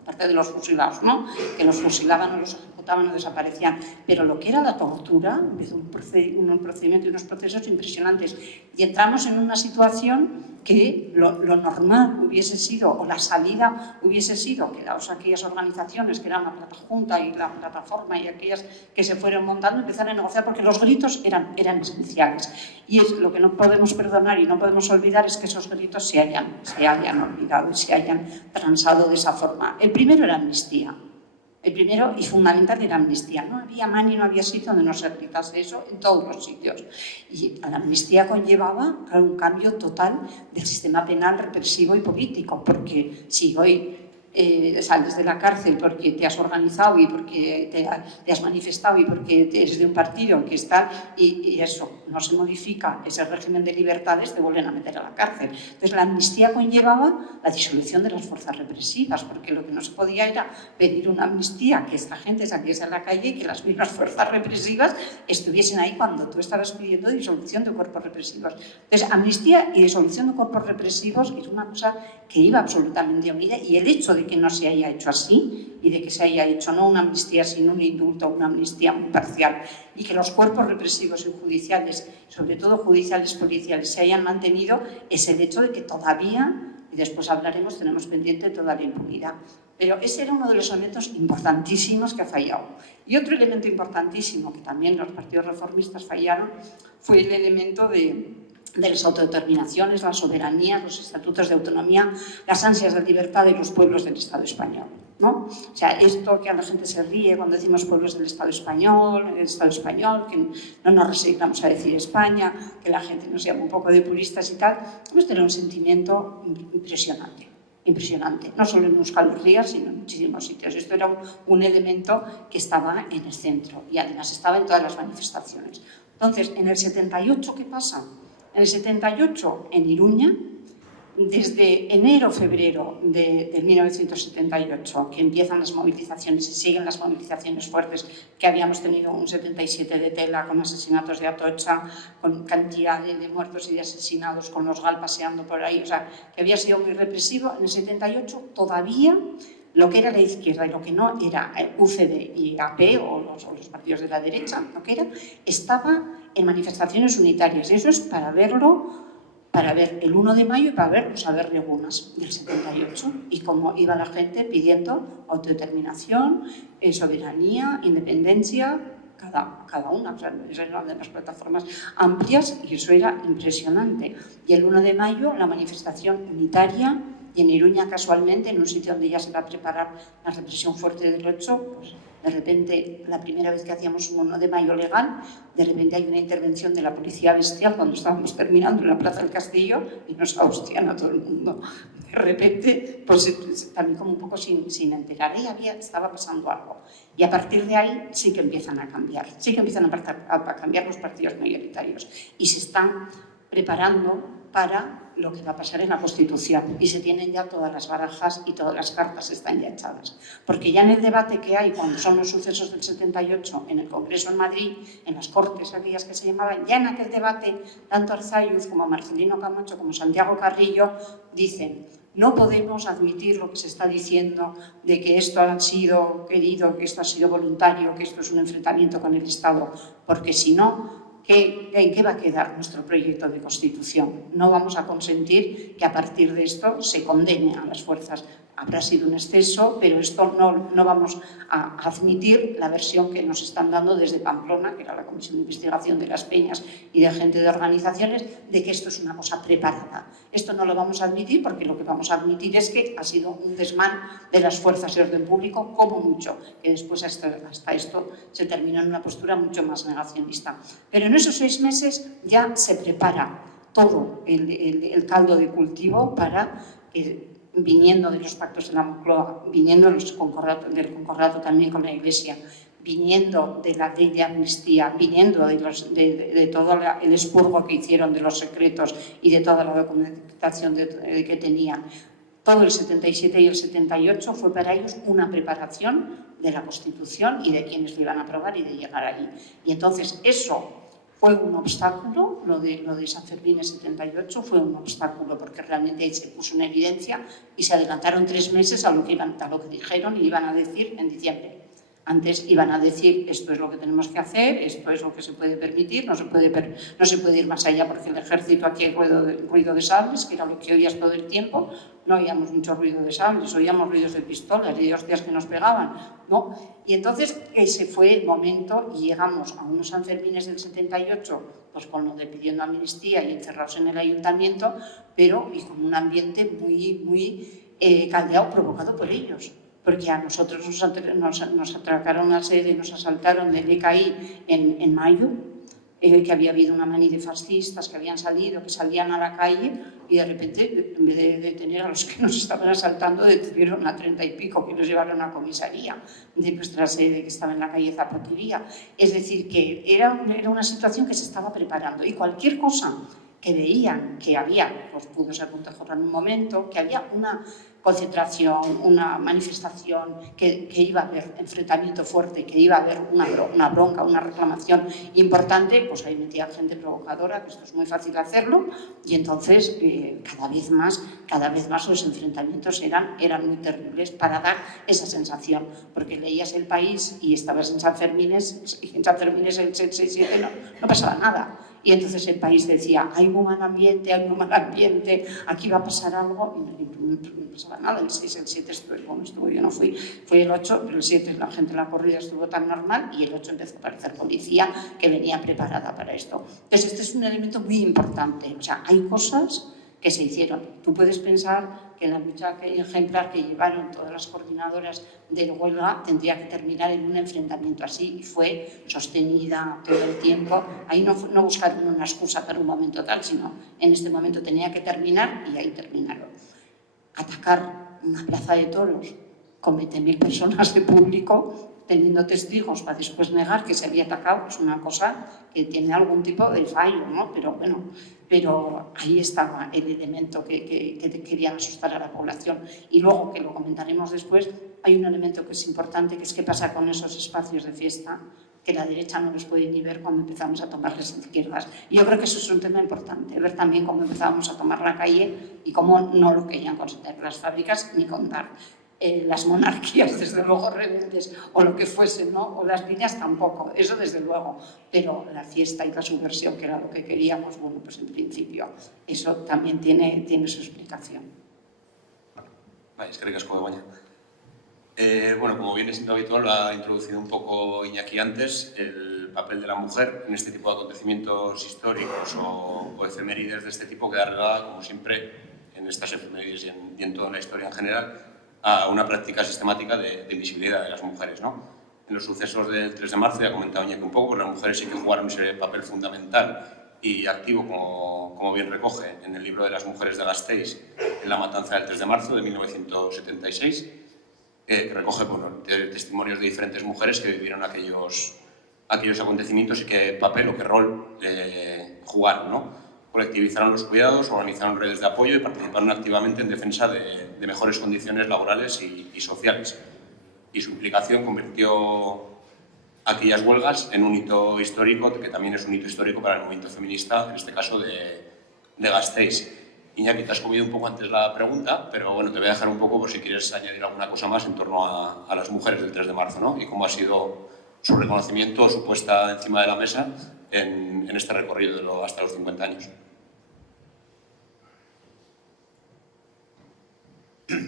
aparte de los fusilados, ¿no? Que los fusilaban o los ejecutaban o desaparecían, pero lo que era la tortura, empezó un procedimiento y unos procesos impresionantes, y entramos en una situación que lo normal hubiese sido, o la salida hubiese sido, que aquellas organizaciones que eran la Platajunta y la Plataforma y aquellas que se fueron montando, empezar a negociar porque los gritos eran esenciales. Y es lo que no podemos perdonar y no podemos olvidar es que esos gritos se hayan olvidado y se hayan transado de esa forma. El primero era amnistía. El primero y fundamental era amnistía. No había mani, no había sitio donde no se aplicase eso en todos los sitios. Y la amnistía conllevaba un cambio total del sistema penal represivo y político, porque si hoy sales de la cárcel porque te has organizado y porque te has manifestado y porque eres de un partido que está y eso no se modifica, ese régimen de libertades, te vuelven a meter a la cárcel. Entonces la amnistía conllevaba la disolución de las fuerzas represivas, porque lo que no se podía era pedir una amnistía, que esta gente saliese a la calle y que las mismas fuerzas represivas estuviesen ahí cuando tú estabas pidiendo disolución de cuerpos represivos. Entonces amnistía y disolución de cuerpos represivos es una cosa que iba absolutamente unida, y el hecho de que no se haya hecho así y de que se haya hecho no una amnistía sino un indulto, una amnistía muy parcial, y que los cuerpos represivos y judiciales, sobre todo judiciales policiales, se hayan mantenido, es el hecho de que todavía, y después hablaremos, tenemos pendiente toda la impunidad. Pero ese era uno de los elementos importantísimos que ha fallado. Y otro elemento importantísimo que también los partidos reformistas fallaron fue el elemento de las autodeterminaciones, la soberanía, los estatutos de autonomía, las ansias de libertad de los pueblos del Estado español, ¿no? O sea, esto que a la gente se ríe cuando decimos pueblos del Estado español, que no nos resignamos a decir España, que la gente nos llama un poco de puristas y tal, pues era un sentimiento impresionante. Impresionante, no solo en Euskal Herria, sino en muchísimos sitios. Esto era un elemento que estaba en el centro y además estaba en todas las manifestaciones. Entonces, en el 78, ¿qué pasa? En el 78, en Iruña, desde enero-febrero de 1978, que empiezan las movilizaciones y siguen las movilizaciones fuertes, que habíamos tenido un 77 de Tela con asesinatos de Atocha, con cantidad de muertos y de asesinados, con los GAL paseando por ahí, o sea, que había sido muy represivo. En el 78 todavía lo que era la izquierda y lo que no era UCD y AP o los partidos de la derecha, lo que era, estaba en manifestaciones unitarias. Eso es para verlo, para ver el 1 de mayo y para ver los aberregunas del 78 y cómo iba la gente pidiendo autodeterminación, soberanía, independencia, cada una. O sea, esas eran de las plataformas amplias y eso era impresionante. Y el 1 de mayo la manifestación unitaria y en Iruña, casualmente, en un sitio donde ya se va a preparar la represión fuerte del 8, pues de repente, la primera vez que hacíamos un 1 de mayo legal, de repente hay una intervención de la policía bestial cuando estábamos terminando en la Plaza del Castillo y nos hostian a todo el mundo. De repente, pues también como un poco sin enterar, estaba pasando algo. Y a partir de ahí sí que empiezan a cambiar, sí que empiezan a cambiar los partidos mayoritarios y se están preparando para lo que va a pasar en la Constitución y se tienen ya todas las barajas y todas las cartas están ya echadas. Porque ya en el debate que hay cuando son los sucesos del 78 en el Congreso en Madrid, en las Cortes aquellas que se llamaban, ya en aquel debate tanto Arzayuz como Marcelino Camacho como Santiago Carrillo dicen: no podemos admitir lo que se está diciendo de que esto ha sido querido, que esto ha sido voluntario, que esto es un enfrentamiento con el Estado, porque si no, ¿en qué va a quedar nuestro proyecto de Constitución? No vamos a consentir que a partir de esto se condene a las fuerzas. Habrá sido un exceso, pero esto no vamos a admitir la versión que nos están dando desde Pamplona, que era la Comisión de Investigación de las Peñas y de gente de organizaciones, de que esto es una cosa preparada. Esto no lo vamos a admitir porque lo que vamos a admitir es que ha sido un desmán de las fuerzas de orden público, como mucho, que después hasta esto se terminó en una postura mucho más negacionista. Pero en esos 6 meses ya se prepara todo el caldo de cultivo para viniendo de los pactos de la Moncloa, viniendo del concordato también con la Iglesia, viniendo de la ley de amnistía, viniendo de todo el expurgo que hicieron de los secretos y de toda la documentación que tenían. Todo el 77 y el 78 fue para ellos una preparación de la Constitución y de quienes lo iban a aprobar y de llegar allí. Y entonces eso fue un obstáculo, lo de San Fermín en 78 fue un obstáculo porque realmente ahí se puso en evidencia y se adelantaron 3 meses a lo que dijeron y iban a decir en diciembre. Antes iban a decir: esto es lo que tenemos que hacer, esto es lo que se puede permitir, no se puede ir más allá porque el ejército, aquí hay ruido de sables, que era lo que oías todo el tiempo. No oíamos mucho ruido de sables, oíamos ruidos de pistolas y de hostias que nos pegaban, ¿no? Y entonces ese fue el momento y llegamos a unos Sanfermines del 78, pues con lo de pidiendo amnistía y encerrados en el ayuntamiento, pero y con un ambiente muy caldeado, provocado por ellos. Porque a nosotros nos atracaron la sede, nos asaltaron del EKI en mayo, que había habido una manía de fascistas que habían salido, que salían a la calle y de repente, en vez de detener a los que nos estaban asaltando, detuvieron a 30 y pico que los llevaron a comisaría de nuestra sede que estaba en la calle Zapatería. Es decir, que era una situación que se estaba preparando y cualquier cosa que veían que había, pues pudo ser Puntejorra en un momento, que había una concentración, una manifestación, que iba a haber enfrentamiento fuerte, que iba a haber una bronca, una reclamación importante, pues ahí metía gente provocadora, que esto es muy fácil hacerlo, y entonces cada vez más los enfrentamientos eran muy terribles para dar esa sensación, porque leías El País y estabas en San Fermines, y en San Fermines el 6-7 no pasaba nada. Y entonces El País decía: hay muy mal ambiente, aquí va a pasar algo, y no pasaba nada. El 6, el 7 estuve, yo no fui el 8, pero el 7 la gente en la corrida estuvo tan normal y el 8 empezó a aparecer policía que venía preparada para esto. Entonces este es un elemento muy importante, o sea, hay cosas que se hicieron. Tú puedes pensar que la lucha ejemplar que llevaron todas las coordinadoras de huelga tendría que terminar en un enfrentamiento así, y fue sostenida todo el tiempo. Ahí no buscaron una excusa para un momento tal, sino en este momento tenía que terminar y ahí terminaron. Atacar una plaza de toros con 20.000 personas de público, teniendo testigos para después negar que se había atacado, es una cosa que tiene algún tipo de fallo, ¿no? Pero bueno, ahí estaba el elemento que querían asustar a la población. Y luego, que lo comentaremos después, hay un elemento que es importante, que es qué pasa con esos espacios de fiesta, que la derecha no los puede ni ver cuando empezamos a tomar las izquierdas. Y yo creo que eso es un tema importante, ver también cómo empezábamos a tomar la calle y cómo no lo querían considerar las fábricas ni contar. Las monarquías, desde luego, rebeldes, o lo que fuesen, ¿no? O las líneas tampoco, eso desde luego. Pero la fiesta y la subversión, que era lo que queríamos, bueno, pues en principio, eso también tiene su explicación. Vale, es que ricasco, Begoña. Bueno, como viene siendo habitual, lo ha introducido un poco Iñaki antes, el papel de la mujer en este tipo de acontecimientos históricos o efemérides de este tipo queda relegada, como siempre, en estas efemérides y en toda la historia en general, a una práctica sistemática de invisibilidad de las mujeres, ¿no? En los sucesos del 3 de marzo, ya ha comentado Iñaki un poco, pues las mujeres sí que jugaron ese papel fundamental y activo, como bien recoge en el libro de las mujeres de Gasteiz, en la matanza del 3 de marzo de 1976, que recoge testimonios de diferentes mujeres que vivieron aquellos acontecimientos y qué papel o qué rol jugaron, ¿no? Colectivizaron los cuidados, organizaron redes de apoyo y participaron activamente en defensa de mejores condiciones laborales y sociales. Y su implicación convirtió aquellas huelgas en un hito histórico, que también es un hito histórico para el movimiento feminista, en este caso de Gasteiz. Iñaki, te has comido un poco antes la pregunta, pero bueno, te voy a dejar un poco por si quieres añadir alguna cosa más en torno a las mujeres del 3 de marzo, ¿no? Y cómo ha sido su reconocimiento o su puesta encima de la mesa en este recorrido hasta los 50 años.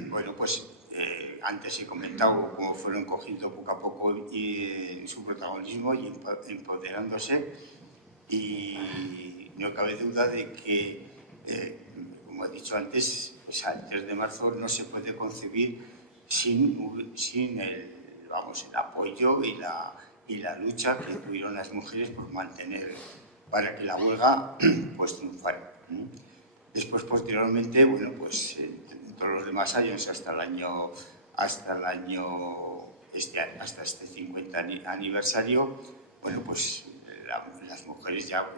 Bueno, pues antes he comentado cómo fueron cogiendo poco a poco su protagonismo y empoderándose, y no cabe duda de que, como he dicho antes, el 3 de marzo no se puede concebir sin el apoyo y la lucha que tuvieron las mujeres por mantener, para que la huelga pues triunfara. Después, posteriormente, bueno, pues todos los demás años, hasta este 50 aniversario, bueno, pues las mujeres ya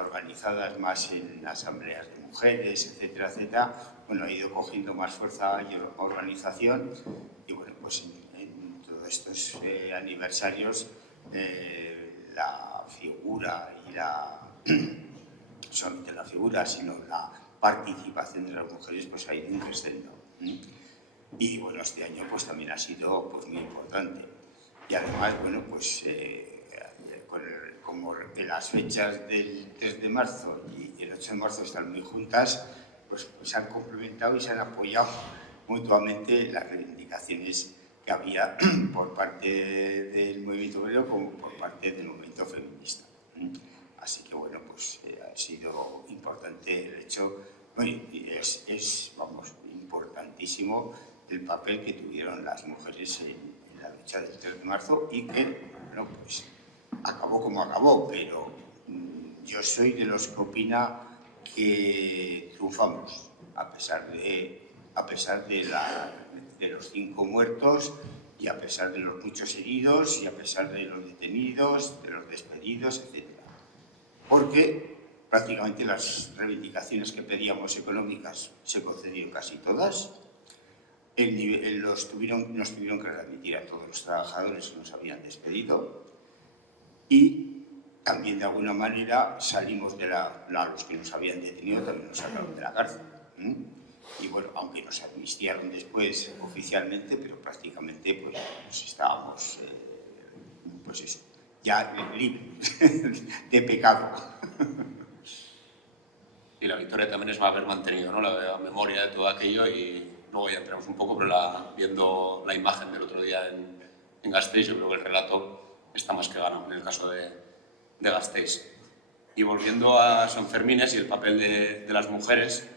organizadas más en asambleas de mujeres, etcétera, etcétera, bueno, ha ido cogiendo más fuerza y organización, y bueno, pues en todos estos aniversarios la figura no solamente la figura, sino la participación de las mujeres pues ha ido creciendo. Y bueno, este año pues también ha sido pues muy importante. Y además, bueno, pues como las fechas del 3 de marzo y el 8 de marzo están muy juntas, pues se han complementado y se han apoyado mutuamente las reivindicaciones que había por parte del movimiento obrero como por parte del movimiento feminista. Así que bueno, pues ha sido importante el hecho, y es importantísimo el papel que tuvieron las mujeres en la lucha del 3 de marzo y que, bueno, pues acabó como acabó, pero yo soy de los que opina que triunfamos, a pesar de los 5 muertos y a pesar de los muchos heridos y a pesar de los detenidos, de los despedidos, etc. Porque prácticamente las reivindicaciones que pedíamos económicas se concedieron casi todas. Nos tuvieron que readmitir a todos los trabajadores que nos habían despedido y también de alguna manera salimos los que nos habían detenido también nos sacaron de la cárcel. Y bueno, aunque nos amnistiaron después oficialmente, pero prácticamente pues estábamos, pues eso, ya libres de pecado. Y la victoria también es haber mantenido, ¿no?, la memoria de todo aquello, y luego ya entramos un poco, pero viendo la imagen del otro día en Gasteiz, yo creo que el relato está más que ganado en el caso de Gasteiz. Y volviendo a San Fermines y el papel de las mujeres,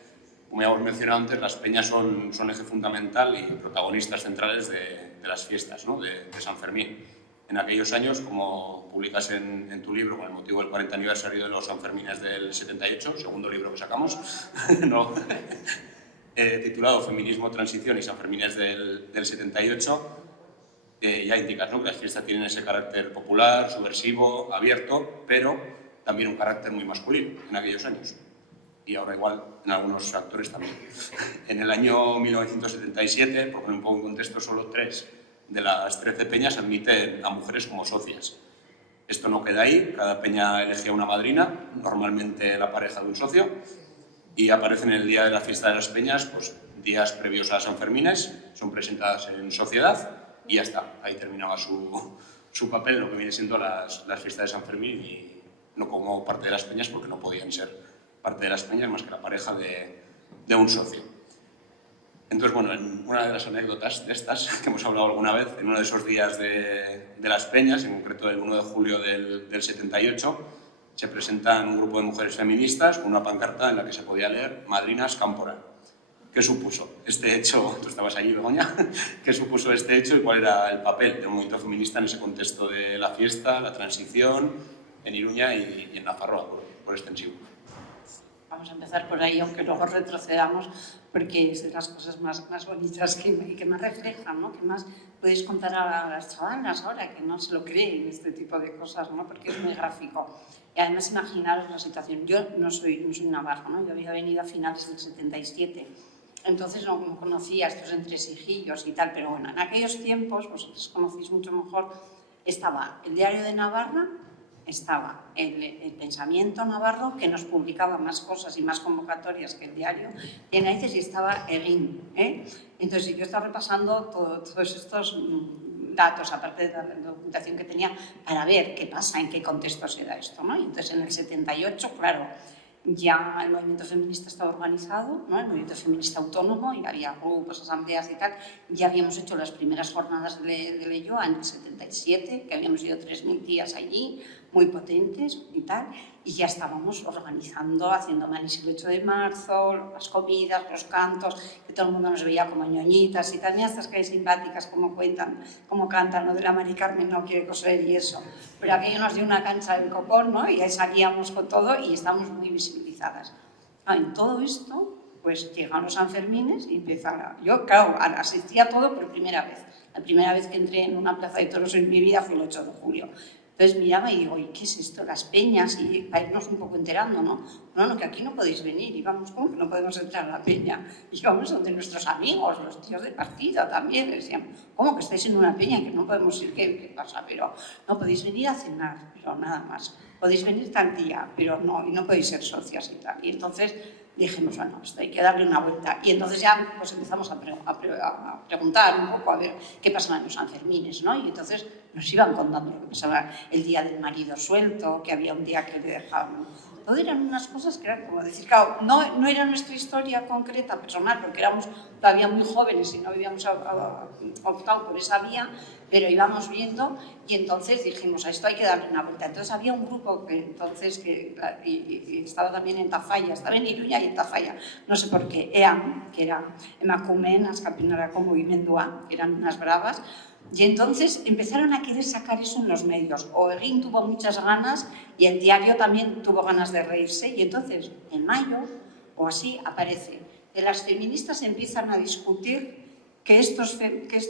como ya hemos mencionado antes, las peñas son eje fundamental y protagonistas centrales de las fiestas, ¿no?, de San Fermín. En aquellos años, como publicas en tu libro, con el motivo del 40 aniversario de los Sanfermines del 78, segundo libro que sacamos, ¿no? Titulado Feminismo, Transición y Sanfermines del 78, ya indicas, ¿no?, que las fiestas tienen ese carácter popular, subversivo, abierto, pero también un carácter muy masculino en aquellos años. Y ahora igual en algunos actores también. En el año 1977, por poner un poco en contexto, solo 3 de las 13 peñas admiten a mujeres como socias. Esto no queda ahí, cada peña elegía una madrina, normalmente la pareja de un socio, y aparecen en el día de la fiesta de las peñas, pues días previos a San Fermines, son presentadas en sociedad y ya está, ahí terminaba su papel, lo que viene siendo las fiestas de San Fermín, y no como parte de las peñas, porque no podían ser parte de las peñas más que la pareja de un socio. Entonces, bueno, en una de las anécdotas de estas que hemos hablado alguna vez, en uno de esos días de las peñas, en concreto el 1 de julio del 78, se presentan un grupo de mujeres feministas con una pancarta en la que se podía leer "Madrinas Cámpora". ¿Qué supuso este hecho? Tú estabas allí, Begoña. ¿Qué supuso este hecho y cuál era el papel del movimiento feminista en ese contexto de la fiesta, la transición, en Iruña y en Nafarroa, por extensivo? Vamos a empezar por ahí, aunque luego retrocedamos, porque es de las cosas más bonitas que más reflejan, ¿no? Que más podéis contar a las chavalas ahora, que no se lo creen este tipo de cosas, ¿no? Porque es muy gráfico. Y además imaginaros la situación. Yo no soy navarra, ¿no? Yo había venido a finales del 77, entonces no conocía estos entresijillos y tal, pero bueno, en aquellos tiempos, vosotros conocéis mucho mejor, estaba el Diario de Navarra, estaba el Pensamiento Navarro, que nos publicaba más cosas y más convocatorias que el diario, y en y estaba Egin. Entonces yo estaba repasando todos estos datos, aparte de la documentación que tenía, para ver qué pasa, en qué contexto se da esto, ¿no? Y entonces en el 78, claro, ya el movimiento feminista estaba organizado, ¿no? El movimiento feminista autónomo, y había grupos, asambleas y tal. Ya habíamos hecho las primeras jornadas de Leioa en el 77, que habíamos ido 3.000 días allí, muy potentes y tal, y ya estábamos organizando, haciendo manis el 8 de marzo, las comidas, los cantos, que todo el mundo nos veía como ñoñitas y tal, y estas que hay simpáticas, como cuentan, como cantan, lo de la Mari Carmen no quiere coser y eso. Pero aquello nos dio una cancha del copón, ¿no? Y ahí salíamos con todo y estábamos muy visibilizadas. En todo esto, pues llegaron los Sanfermines y empezaron. Yo, claro, asistí a todo por primera vez. La primera vez que entré en una plaza de toros en mi vida fue el 8 de julio. Entonces miraba y digo, ¿y qué es esto? Las peñas, y para irnos un poco enterando, ¿no? No, que aquí no podéis venir. Y vamos, ¿cómo que no podemos entrar a la peña? Y vamos donde nuestros amigos, los tíos del partido también, decían, ¿cómo que estáis en una peña que no podemos ir? ¿Qué pasa? Pero no podéis venir a cenar, pero nada más. Podéis venir tal día, pero no, y no podéis ser socias y tal. Y entonces dijimos, bueno, esto hay que darle una vuelta. Y entonces ya pues empezamos a preguntar un poco a ver qué pasaba en los Sanfermines, ¿no? Y entonces nos iban contando lo que pasaba el día del marido suelto, que había un día que le dejaban. Todo eran unas cosas que eran como decir, claro, no era nuestra historia concreta, personal, porque éramos todavía muy jóvenes y no habíamos optado por esa vía, pero íbamos viendo y entonces dijimos, a esto hay que darle una vuelta. Entonces había un grupo que entonces, y estaba también en Tafalla, estaba en Iruña y en Tafalla, no sé por qué, EAM, que era Emakumeen Azkapinarako Mugimendua, que eran unas bravas, y entonces empezaron a querer sacar eso en los medios. Egin tuvo muchas ganas y el diario también tuvo ganas de reírse, y entonces en mayo o así aparece que las feministas empiezan a discutir que estos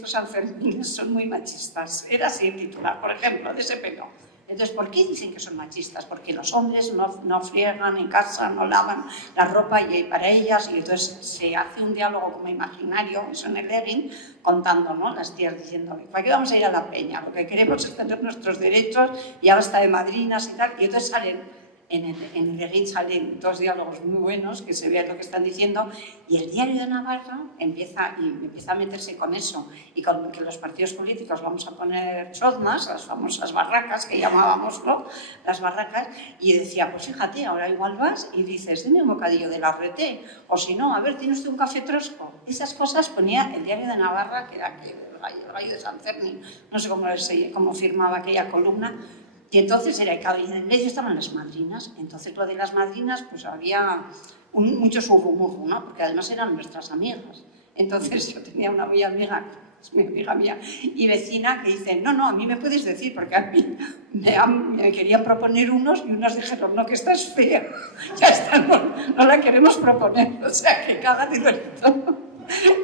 Sanfermines son muy machistas. Era así el titular, por ejemplo, de ese pelo. Entonces, ¿por qué dicen que son machistas? Porque los hombres no friegan en casa, no lavan la ropa y para ellas, y entonces se hace un diálogo como imaginario, eso en el Egin, contando, ¿no? Las tías diciendo, ¿para qué vamos a ir a la peña? Lo que queremos es tener nuestros derechos y ahora está de madrinas y tal, y entonces salen. En el Egin salen dos diálogos muy buenos, que se ve lo que están diciendo, y el Diario de Navarra empieza a meterse con eso, y con que los partidos políticos vamos a poner choznas, las famosas barracas, que llamábamos, ¿no? Las barracas, y decía, pues fíjate, ahora igual vas y dices, dime un bocadillo de la RT, o si no, a ver, ¿tiene usted un café trosco? Esas cosas ponía el Diario de Navarra, que era el gallo de San Fermín, no sé cómo firmaba aquella columna. Y entonces era, y en el medio estaban las madrinas. Entonces lo de las madrinas, pues había mucho surrumurru, ¿no? Porque además eran nuestras amigas. Entonces yo tenía una muy amiga, es mi amiga mía, y vecina, que dice, no, a mí me puedes decir, porque a mí me querían proponer unos y unos dijeron, no, que esta es fea, ya está, no la queremos proponer. O sea, que cada divertido.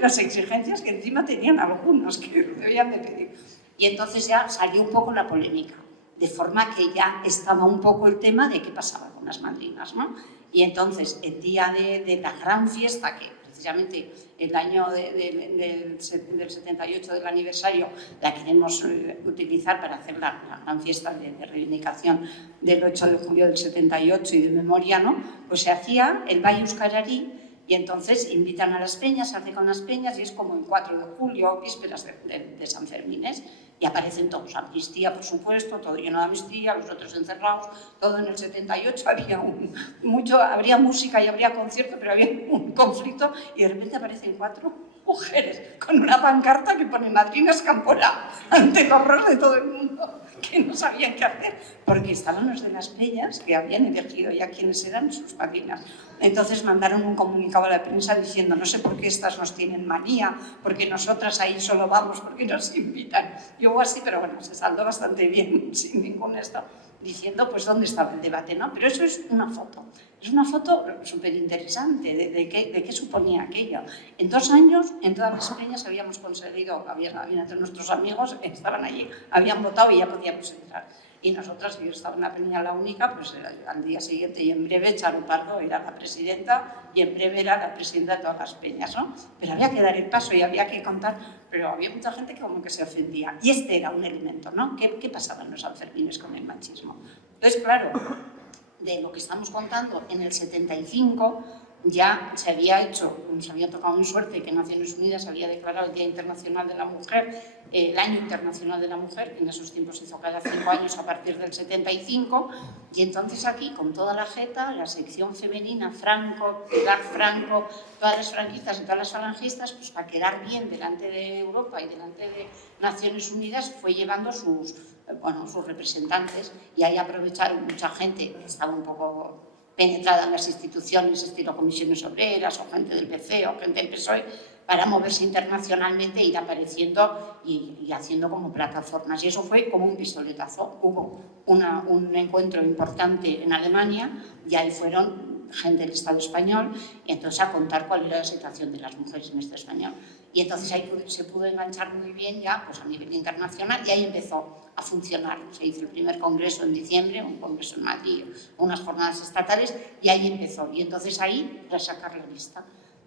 Las exigencias que encima tenían algunos que debían de pedir. Y entonces ya salió un poco la polémica, de forma que ya estaba un poco el tema de qué pasaba con las madrinas, ¿no? Y entonces, el día de la gran fiesta, que precisamente el año del 78 del aniversario la queremos utilizar para hacer la gran fiesta de reivindicación del 8 de julio del 78 y de memoria, ¿no? Pues se hacía el Bai Euskarari, y entonces invitan a las peñas, se hace con las peñas, y es como el 4 de julio, vísperas de San Fermines, y aparecen todos, amnistía, por supuesto, todo lleno de amnistía, los otros encerrados, todo en el 78, habría música y habría concierto, pero había un conflicto, y de repente aparecen 4 mujeres con una pancarta que pone Madrinas Campora, ante el horror de todo el mundo. que no sabían qué hacer, porque estaban los de las peñas que habían elegido ya quiénes eran sus padrinas. Entonces mandaron un comunicado a la prensa diciendo, no sé por qué estas nos tienen manía, porque nosotras ahí solo vamos porque nos invitan. Y hubo así, pero bueno, se saldó bastante bien, sin ningún esto, diciendo pues dónde estaba el debate, ¿no? Pero eso es una foto súper interesante de qué suponía aquello. En 2 años, en todas las peñas habíamos conseguido, habían entre nuestros amigos, estaban allí, habían votado y ya podíamos entrar. Y nosotras, yo estaba en la peña la única, pues al día siguiente y en breve Charo Pardo era la presidenta y en breve era la presidenta de todas las peñas, ¿no? Pero había que dar el paso y había que contar, pero había mucha gente que como que se ofendía. Y este era un elemento, ¿no? ¿Qué pasaba en los Sanfermines con el machismo? Entonces, claro, de lo que estamos contando, en el 75 ya se había tocado en suerte que Naciones Unidas había declarado el Día Internacional de la Mujer, el Año Internacional de la Mujer, que en esos tiempos se hizo cada 5 años a partir del 75, y entonces aquí, con toda la jeta, la sección femenina, Franco, Pilar Franco, todas las franquistas y todas las falangistas, pues para quedar bien delante de Europa y delante de Naciones Unidas, fue llevando sus representantes, y ahí aprovecharon mucha gente que estaba un poco penetrada en las instituciones, estilo comisiones obreras, o gente del PC, o gente del PSOE, para moverse internacionalmente, ir apareciendo y haciendo como plataformas. Y eso fue como un pistoletazo. Hubo un encuentro importante en Alemania, y ahí fueron gente del Estado español, y entonces a contar cuál era la situación de las mujeres en el Estado español. Y entonces ahí se pudo enganchar muy bien ya pues a nivel internacional, y ahí empezó a funcionar. Se hizo el primer congreso en diciembre, un congreso en Madrid, unas jornadas estatales, y ahí empezó. Y entonces ahí a sacar la lista.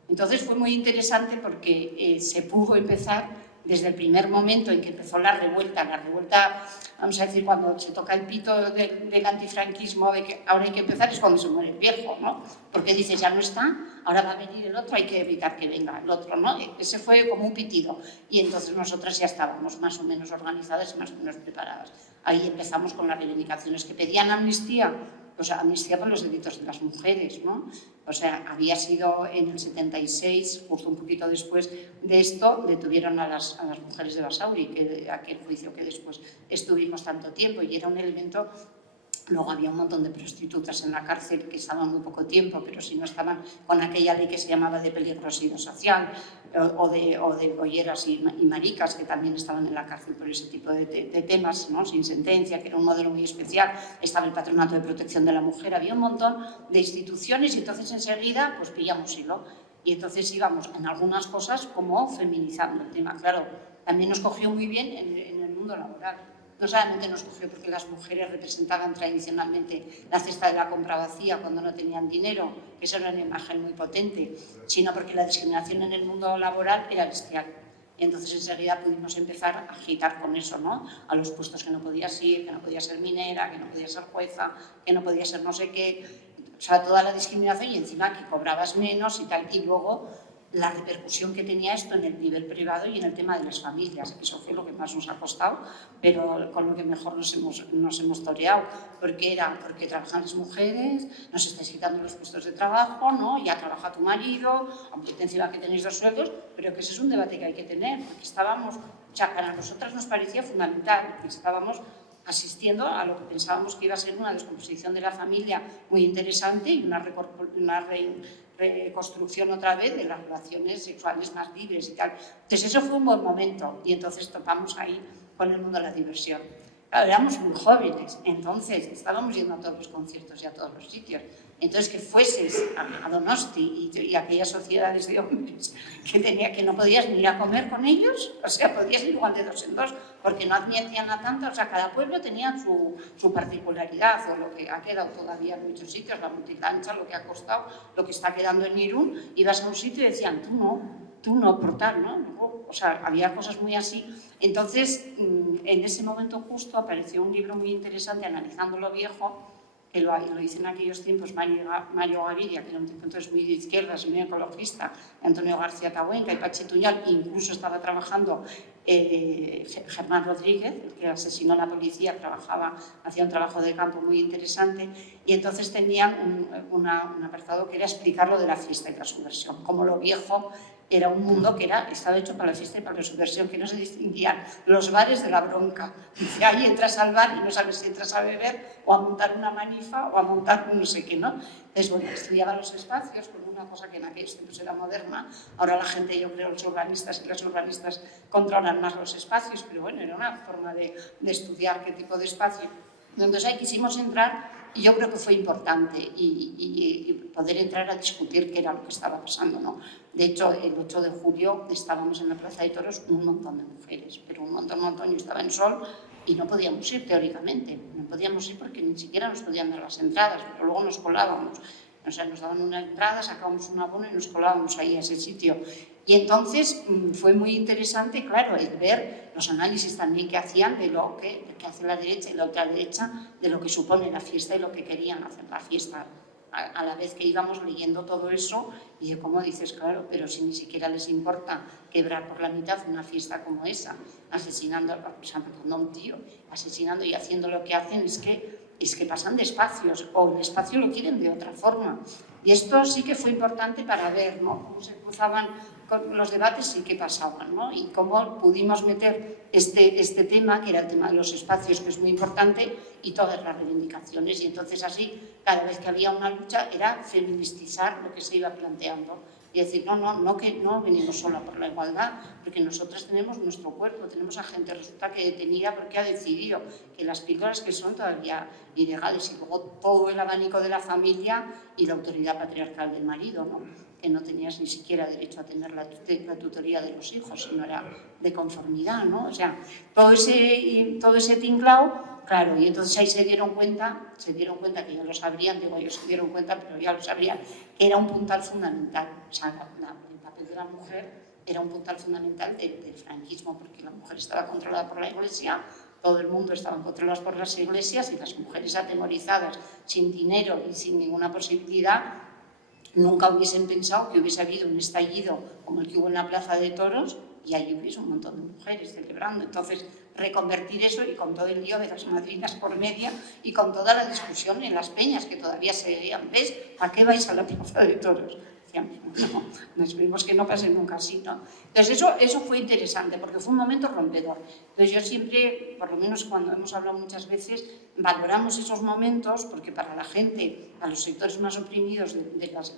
Entonces fue muy interesante porque se pudo empezar desde el primer momento en que empezó la revuelta, vamos a decir, cuando se toca el pito del antifranquismo, de que ahora hay que empezar, es cuando se muere el viejo, ¿no? Porque dices, ya no está, ahora va a venir el otro, hay que evitar que venga el otro, ¿no? Ese fue como un pitido, y entonces nosotras ya estábamos más o menos organizadas y más o menos preparadas. Ahí empezamos con las reivindicaciones que pedían amnistía, pues amnistía por los delitos de las mujeres, ¿no? O sea, había sido en el 76, justo un poquito después de esto, detuvieron a las mujeres de Basauri, que aquel juicio que después estuvimos tanto tiempo, y era un elemento. Luego había un montón de prostitutas en la cárcel que estaban muy poco tiempo, pero si no estaban con aquella ley que se llamaba de peligrosidad social, o de bolleras y maricas, que también estaban en la cárcel por ese tipo de temas, ¿no? Sin sentencia, que era un modelo muy especial. Estaba el Patronato de Protección de la Mujer, había un montón de instituciones, y entonces enseguida pues pillamos hilo. Y entonces íbamos en algunas cosas como feminizando el tema. Claro, también nos cogió muy bien en el mundo laboral. No solamente nos cogió porque las mujeres representaban tradicionalmente la cesta de la compra vacía cuando no tenían dinero, que eso era una imagen muy potente, sino porque la discriminación en el mundo laboral era bestial. Y entonces enseguida pudimos empezar a agitar con eso, ¿no? A los puestos que no podías ir, que no podías ser minera, que no podías ser jueza, que no podías ser no sé qué. O sea, toda la discriminación, y encima que cobrabas menos y tal. Y luego la repercusión que tenía esto en el nivel privado y en el tema de las familias. Eso fue lo que más nos ha costado, pero con lo que mejor nos hemos toreado, porque trabajan las mujeres, nos estáis quitando los puestos de trabajo, ¿no? Ya trabaja tu marido, aunque encima que tenéis 2 sueldos, pero que ese es un debate que hay que tener, porque estábamos, o sea, para nosotras nos parecía fundamental, porque estábamos asistiendo a lo que pensábamos que iba a ser una descomposición de la familia muy interesante y una reconstrucción otra vez de las relaciones sexuales más libres y tal. Entonces eso fue un buen momento, y entonces topamos ahí con el mundo de la diversión. Claro, éramos muy jóvenes, entonces estábamos yendo a todos los conciertos y a todos los sitios. Entonces que fueses a Donosti y aquellas sociedades de hombres que no podías ni ir a comer con ellos, o sea, podías ir igual de 2 en 2, porque no admitían a tanto, o sea, cada pueblo tenía su particularidad, o lo que ha quedado todavía en muchos sitios, la multicancha, lo que ha costado, lo que está quedando en Irún. Ibas a un sitio y decían, tú no, por tal, ¿no? O sea, había cosas muy así. Entonces, en ese momento justo apareció un libro muy interesante analizando lo viejo, que lo hice en aquellos tiempos Mario Gaviria, que era un tipo entonces muy de izquierdas, muy ecologista, Antonio García Tabuenca y Pachi Tuñal, incluso estaba trabajando Germán Rodríguez, el que asesinó a la policía, hacía un trabajo de campo muy interesante, y entonces tenían un apartado que era explicar lo de la fiesta y la subversión, cómo lo viejo era un mundo que estaba hecho para la fiesta y para la subversión, que no se distinguían los bares de la bronca. Dice, ahí entras al bar y no sabes si entras a beber o a montar una manifa o a montar un no sé qué, ¿no? Entonces, bueno, estudiaba los espacios con una cosa que en aquellos tiempos era moderna. Ahora la gente, yo creo, los urbanistas y las urbanistas controlan más los espacios, pero bueno, era una forma de estudiar qué tipo de espacio. Entonces ahí quisimos entrar y yo creo que fue importante y poder entrar a discutir qué era lo que estaba pasando, ¿no? De hecho, el 8 de julio estábamos en la Plaza de Toros un montón de mujeres, pero un montón, yo estaba en sol y no podíamos ir teóricamente, no podíamos ir porque ni siquiera nos podían dar las entradas, pero luego nos colábamos. O sea, nos daban una entrada, sacábamos un abono y nos colábamos ahí a ese sitio. Y entonces fue muy interesante, claro, el ver los análisis también que hacían de lo que hace la derecha y la ultraderecha, de lo que supone la fiesta y lo que querían hacer la fiesta. A la vez que íbamos leyendo todo eso, y de cómo dices, claro, pero si ni siquiera les importa quebrar por la mitad una fiesta como esa, asesinando, o sea, matando a un tío, asesinando y haciendo lo que hacen, es que pasan de espacios, o el espacio lo quieren de otra forma. Y esto sí que fue importante para ver, ¿no?, cómo se cruzaban con los debates y qué pasaban, ¿no? Y cómo pudimos meter este tema, que era el tema de los espacios, que es muy importante, y todas las reivindicaciones. Y entonces así, cada vez que había una lucha, era feministizar lo que se iba planteando. Y decir, no venimos solo por la igualdad, porque nosotras tenemos nuestro cuerpo, tenemos a gente, resulta que detenida porque ha decidido que las píldoras que son todavía ilegales, y luego todo el abanico de la familia y la autoridad patriarcal del marido, ¿no?, que no tenías ni siquiera derecho a tener la tutoría de los hijos, sino era de conformidad, ¿no? O sea, todo ese tinglao. Claro, y entonces ahí se dieron cuenta que ya lo sabrían, digo, ellos se dieron cuenta, pero ya lo sabrían, que era un puntal fundamental. O sea, el papel de la mujer era un puntal fundamental del franquismo, porque la mujer estaba controlada por la Iglesia, todo el mundo estaba controlado por las iglesias, y las mujeres atemorizadas, sin dinero y sin ninguna posibilidad, nunca hubiesen pensado que hubiese habido un estallido como el que hubo en la Plaza de Toros, y allí hubiese un montón de mujeres celebrando. Entonces, reconvertir eso, y con todo el lío de las madrinas por media y con toda la discusión en las peñas que todavía se veían, ¿ves? ¿Para qué vais a la Plaza de Toros? No, esperemos que no pase nunca así, ¿no? Entonces eso fue interesante porque fue un momento rompedor. Entonces yo siempre, por lo menos cuando hemos hablado muchas veces, valoramos esos momentos porque para la gente, a los sectores más oprimidos de las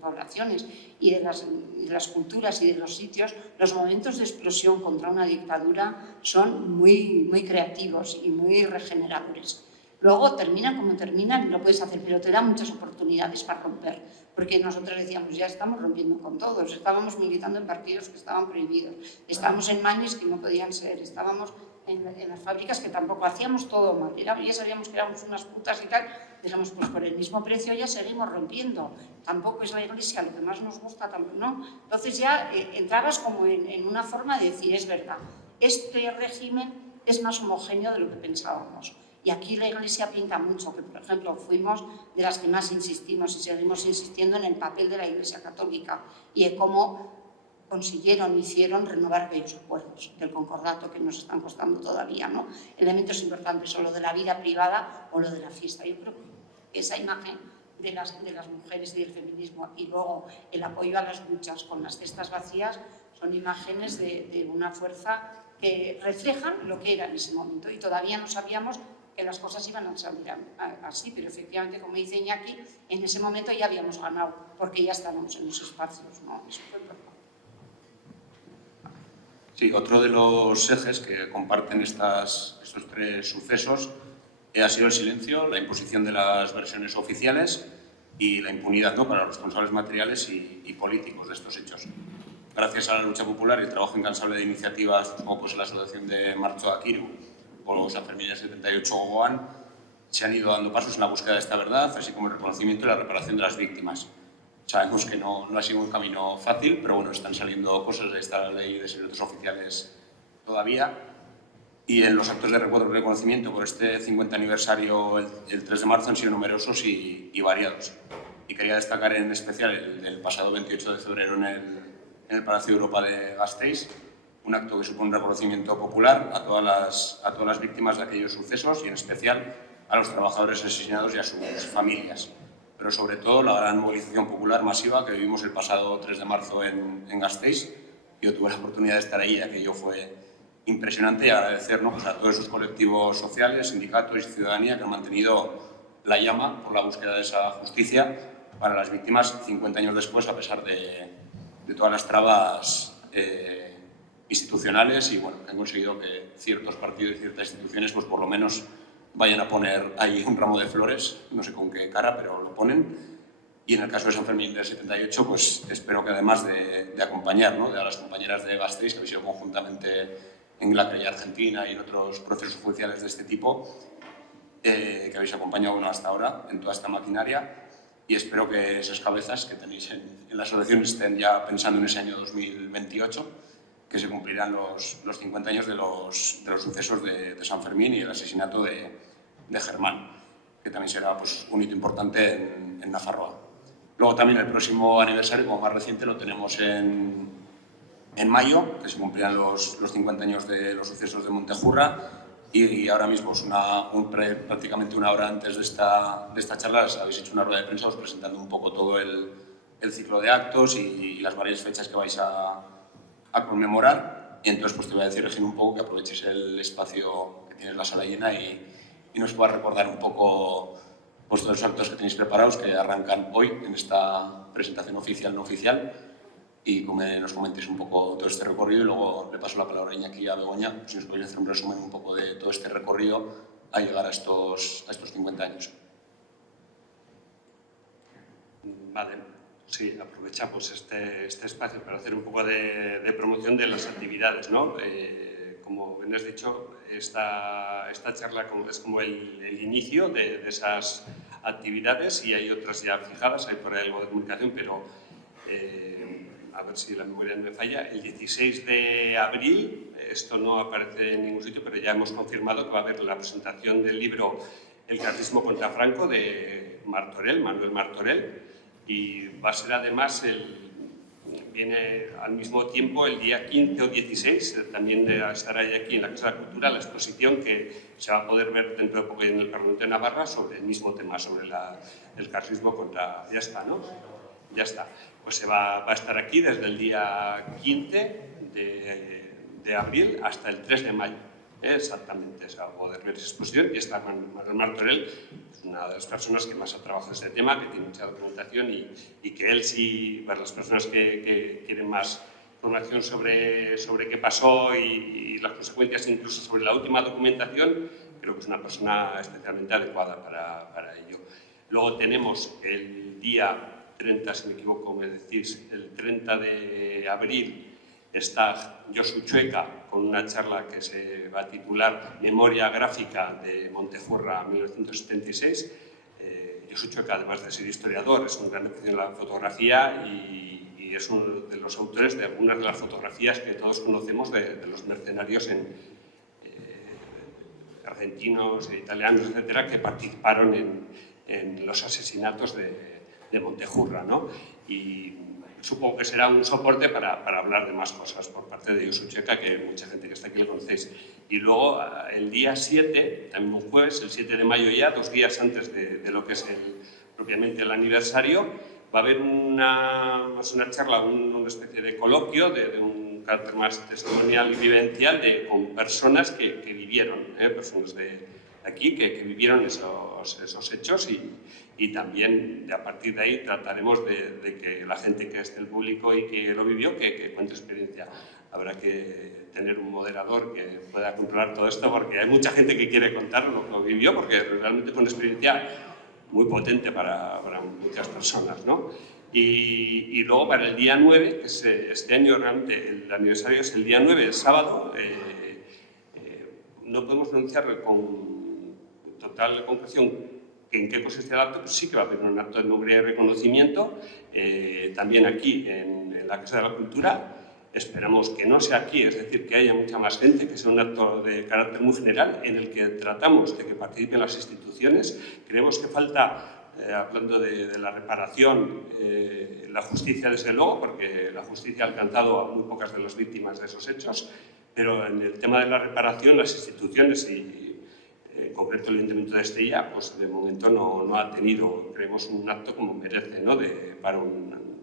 poblaciones y de las culturas y de los sitios, los momentos de explosión contra una dictadura son muy, muy creativos y muy regeneradores. Luego terminan como terminan y lo puedes hacer, pero te da muchas oportunidades para romper, porque nosotros decíamos, ya estamos rompiendo con todos, estábamos militando en partidos que estaban prohibidos, estábamos en manis que no podían ser, estábamos en las fábricas que tampoco, hacíamos todo mal, ya sabíamos que éramos unas putas y tal, dijimos, pues por el mismo precio ya seguimos rompiendo, tampoco es la Iglesia lo que más nos gusta, tampoco, ¿no? Entonces ya entrabas como en una forma de decir, es verdad, este régimen es más homogéneo de lo que pensábamos. Y aquí la Iglesia pinta mucho, que por ejemplo fuimos de las que más insistimos y seguimos insistiendo en el papel de la Iglesia Católica y en cómo hicieron renovar aquellos acuerdos del concordato que nos están costando todavía, ¿no? Elementos importantes, o lo de la vida privada o lo de la fiesta. Yo creo que esa imagen de las mujeres y del feminismo, y luego el apoyo a las luchas con las cestas vacías, son imágenes de una fuerza que reflejan lo que era en ese momento, y todavía no sabíamos que las cosas iban a salir así, pero efectivamente, como dice Iñaki, en ese momento ya habíamos ganado, porque ya estábamos en esos espacios, ¿no? Eso fue importante. Sí, otro de los ejes que comparten estos tres sucesos ha sido el silencio, la imposición de las versiones oficiales y la impunidad, ¿no?, para los responsables materiales y políticos de estos hechos. Gracias a la lucha popular y el trabajo incansable de iniciativas como pues la Asociación de Martxoa Akiru o los Sanfermines 78 Gogoan, se han ido dando pasos en la búsqueda de esta verdad, así como el reconocimiento y la reparación de las víctimas. Sabemos que no ha sido un camino fácil, pero bueno, están saliendo cosas de esta ley de secretos oficiales todavía. Y en los actos de recuerdo y reconocimiento por este 50 aniversario, el 3 de marzo, han sido numerosos y variados. Y quería destacar en especial el pasado 28 de febrero en el Palacio de Europa de Gasteiz, un acto que supone un reconocimiento popular a todas las víctimas de aquellos sucesos y en especial a los trabajadores asesinados y a sus familias. pero sobre todo la gran movilización popular masiva que vivimos el pasado 3 de marzo en Gasteiz. Yo tuve la oportunidad de estar ahí, aquello fue impresionante, y agradecer, ¿no?, pues a todos esos colectivos sociales, sindicatos y ciudadanía que han mantenido la llama por la búsqueda de esa justicia para las víctimas 50 años después, a pesar de todas las trabas institucionales, y bueno, que han conseguido que ciertos partidos y ciertas instituciones pues por lo menos vayan a poner ahí un ramo de flores, no sé con qué cara, pero lo ponen. Y en el caso de San Fermín del 78, pues espero que además de acompañar, ¿no?, de a las compañeras de Gasteiz, que habéis sido conjuntamente en la querella argentina y en otros procesos judiciales de este tipo, que habéis acompañado hasta ahora en toda esta maquinaria, y espero que esas cabezas que tenéis en la asociación estén ya pensando en ese año 2028, que se cumplirán los 50 años de los sucesos de San Fermín y el asesinato de Germán, que también será pues, un hito importante en Nafarroa. Luego también el próximo aniversario, como más reciente, lo tenemos en mayo, que se cumplirán los 50 años de los sucesos de Montejurra, y ahora mismo es prácticamente una hora antes de esta charla habéis hecho una rueda de prensa presentando un poco todo el ciclo de actos y las varias fechas que vais a conmemorar. Y entonces pues te voy a decir, Regina, un poco que aproveches el espacio que tienes la sala llena y nos puedas recordar un poco pues, todos los actos que tenéis preparados, que arrancan hoy en esta presentación oficial no oficial, y nos comentéis un poco todo este recorrido, y luego le paso la palabra a Iñaki y a Begoña, si nos podéis hacer un resumen un poco de todo este recorrido a llegar a estos 50 años. Vale, sí, aprovechamos este espacio para hacer un poco de promoción de las actividades, ¿no? Como bien has dicho, esta charla es como el inicio de esas actividades, y hay otras ya fijadas, hay por ahí algo de comunicación, pero a ver si la memoria no me falla, el 16 de abril, esto no aparece en ningún sitio, pero ya hemos confirmado que va a haber la presentación del libro El carlismo contra Franco de Manuel Martorell, y va a ser además, viene al mismo tiempo el día 15 o 16, también estará aquí en la Casa de la Cultura la exposición que se va a poder ver dentro de poco en el Parlamento de Navarra sobre el mismo tema, sobre el carlismo contra... Ya está, ¿no? Ya está. Pues se va a estar aquí desde el día 15 de abril hasta el 3 de mayo. Exactamente, se va a poder ver esa exposición, y está Manuel Martorell, es una de las personas que más ha trabajado en este tema, que tiene mucha documentación, y que él sí, para las personas que quieren más información sobre qué pasó y las consecuencias, incluso sobre la última documentación, creo que es una persona especialmente adecuada para ello. Luego tenemos el día 30, si me equivoco, me decís, el 30 de abril está Josu Chueca con una charla que se va a titular Memoria gráfica de Montejurra 1976. Josu Chueca, además de ser historiador, es un gran aficionado a la fotografía y es uno de los autores de algunas de las fotografías que todos conocemos de los mercenarios argentinos, italianos, etcétera, que participaron en los asesinatos de Montejurra, ¿no? Y supongo que será un soporte para hablar de más cosas por parte de Josu Chueca, que mucha gente que está aquí lo conocéis. Y luego, el día 7, también un jueves, el 7 de mayo ya, 2 días antes de lo que es propiamente el aniversario, va a haber una charla, una especie de coloquio de un carácter más testimonial y vivencial con personas que vivieron, personas de aquí que vivieron esos hechos, y también a partir de ahí trataremos de que la gente que esté el público y que lo vivió, que cuente experiencia. Habrá que tener un moderador que pueda controlar todo esto, porque hay mucha gente que quiere contar lo que vivió, porque realmente fue una experiencia muy potente para muchas personas, ¿no? Y luego para el día 9, que es este año realmente el aniversario es el día 9, el sábado, no podemos anunciar con total concreción en qué consiste el acto, pues sí que va a haber un acto de memoria y reconocimiento, también aquí en la Casa de la Cultura. Esperamos que no sea aquí, es decir, que haya mucha más gente, que sea un acto de carácter muy general en el que tratamos de que participen las instituciones. Creemos que falta, hablando de la reparación, la justicia desde luego, porque la justicia ha alcanzado a muy pocas de las víctimas de esos hechos, pero en el tema de la reparación las instituciones en concreto el Ayuntamiento de Estella, pues de momento no ha tenido, creemos, un acto como merece, ¿no?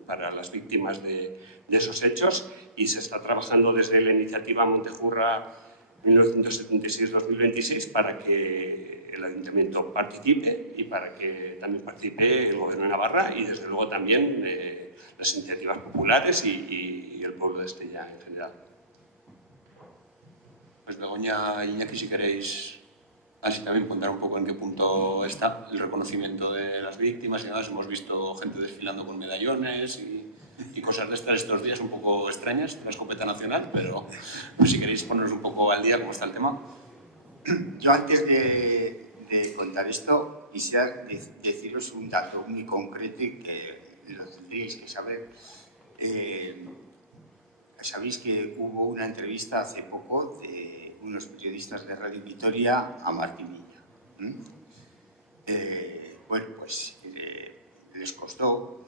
Para las víctimas de esos hechos, y se está trabajando desde la iniciativa Montejurra 1976-2026 para que el Ayuntamiento participe y para que también participe el Gobierno de Navarra y desde luego también las iniciativas populares y el pueblo de Estella en general. Pues Begoña y Iñaki, si queréis así también contar un poco en qué punto está el reconocimiento de las víctimas y demás. Hemos visto gente desfilando con medallones y cosas de estas estos días un poco extrañas, la escopeta nacional, pero pues si queréis poneros un poco al día cómo está el tema. Yo antes de contar esto quisiera deciros un dato muy concreto y que lo tendríais que saber. Sabéis que hubo una entrevista hace poco de unos periodistas de Radio Vitoria a Martín Miña. Bueno, pues les costó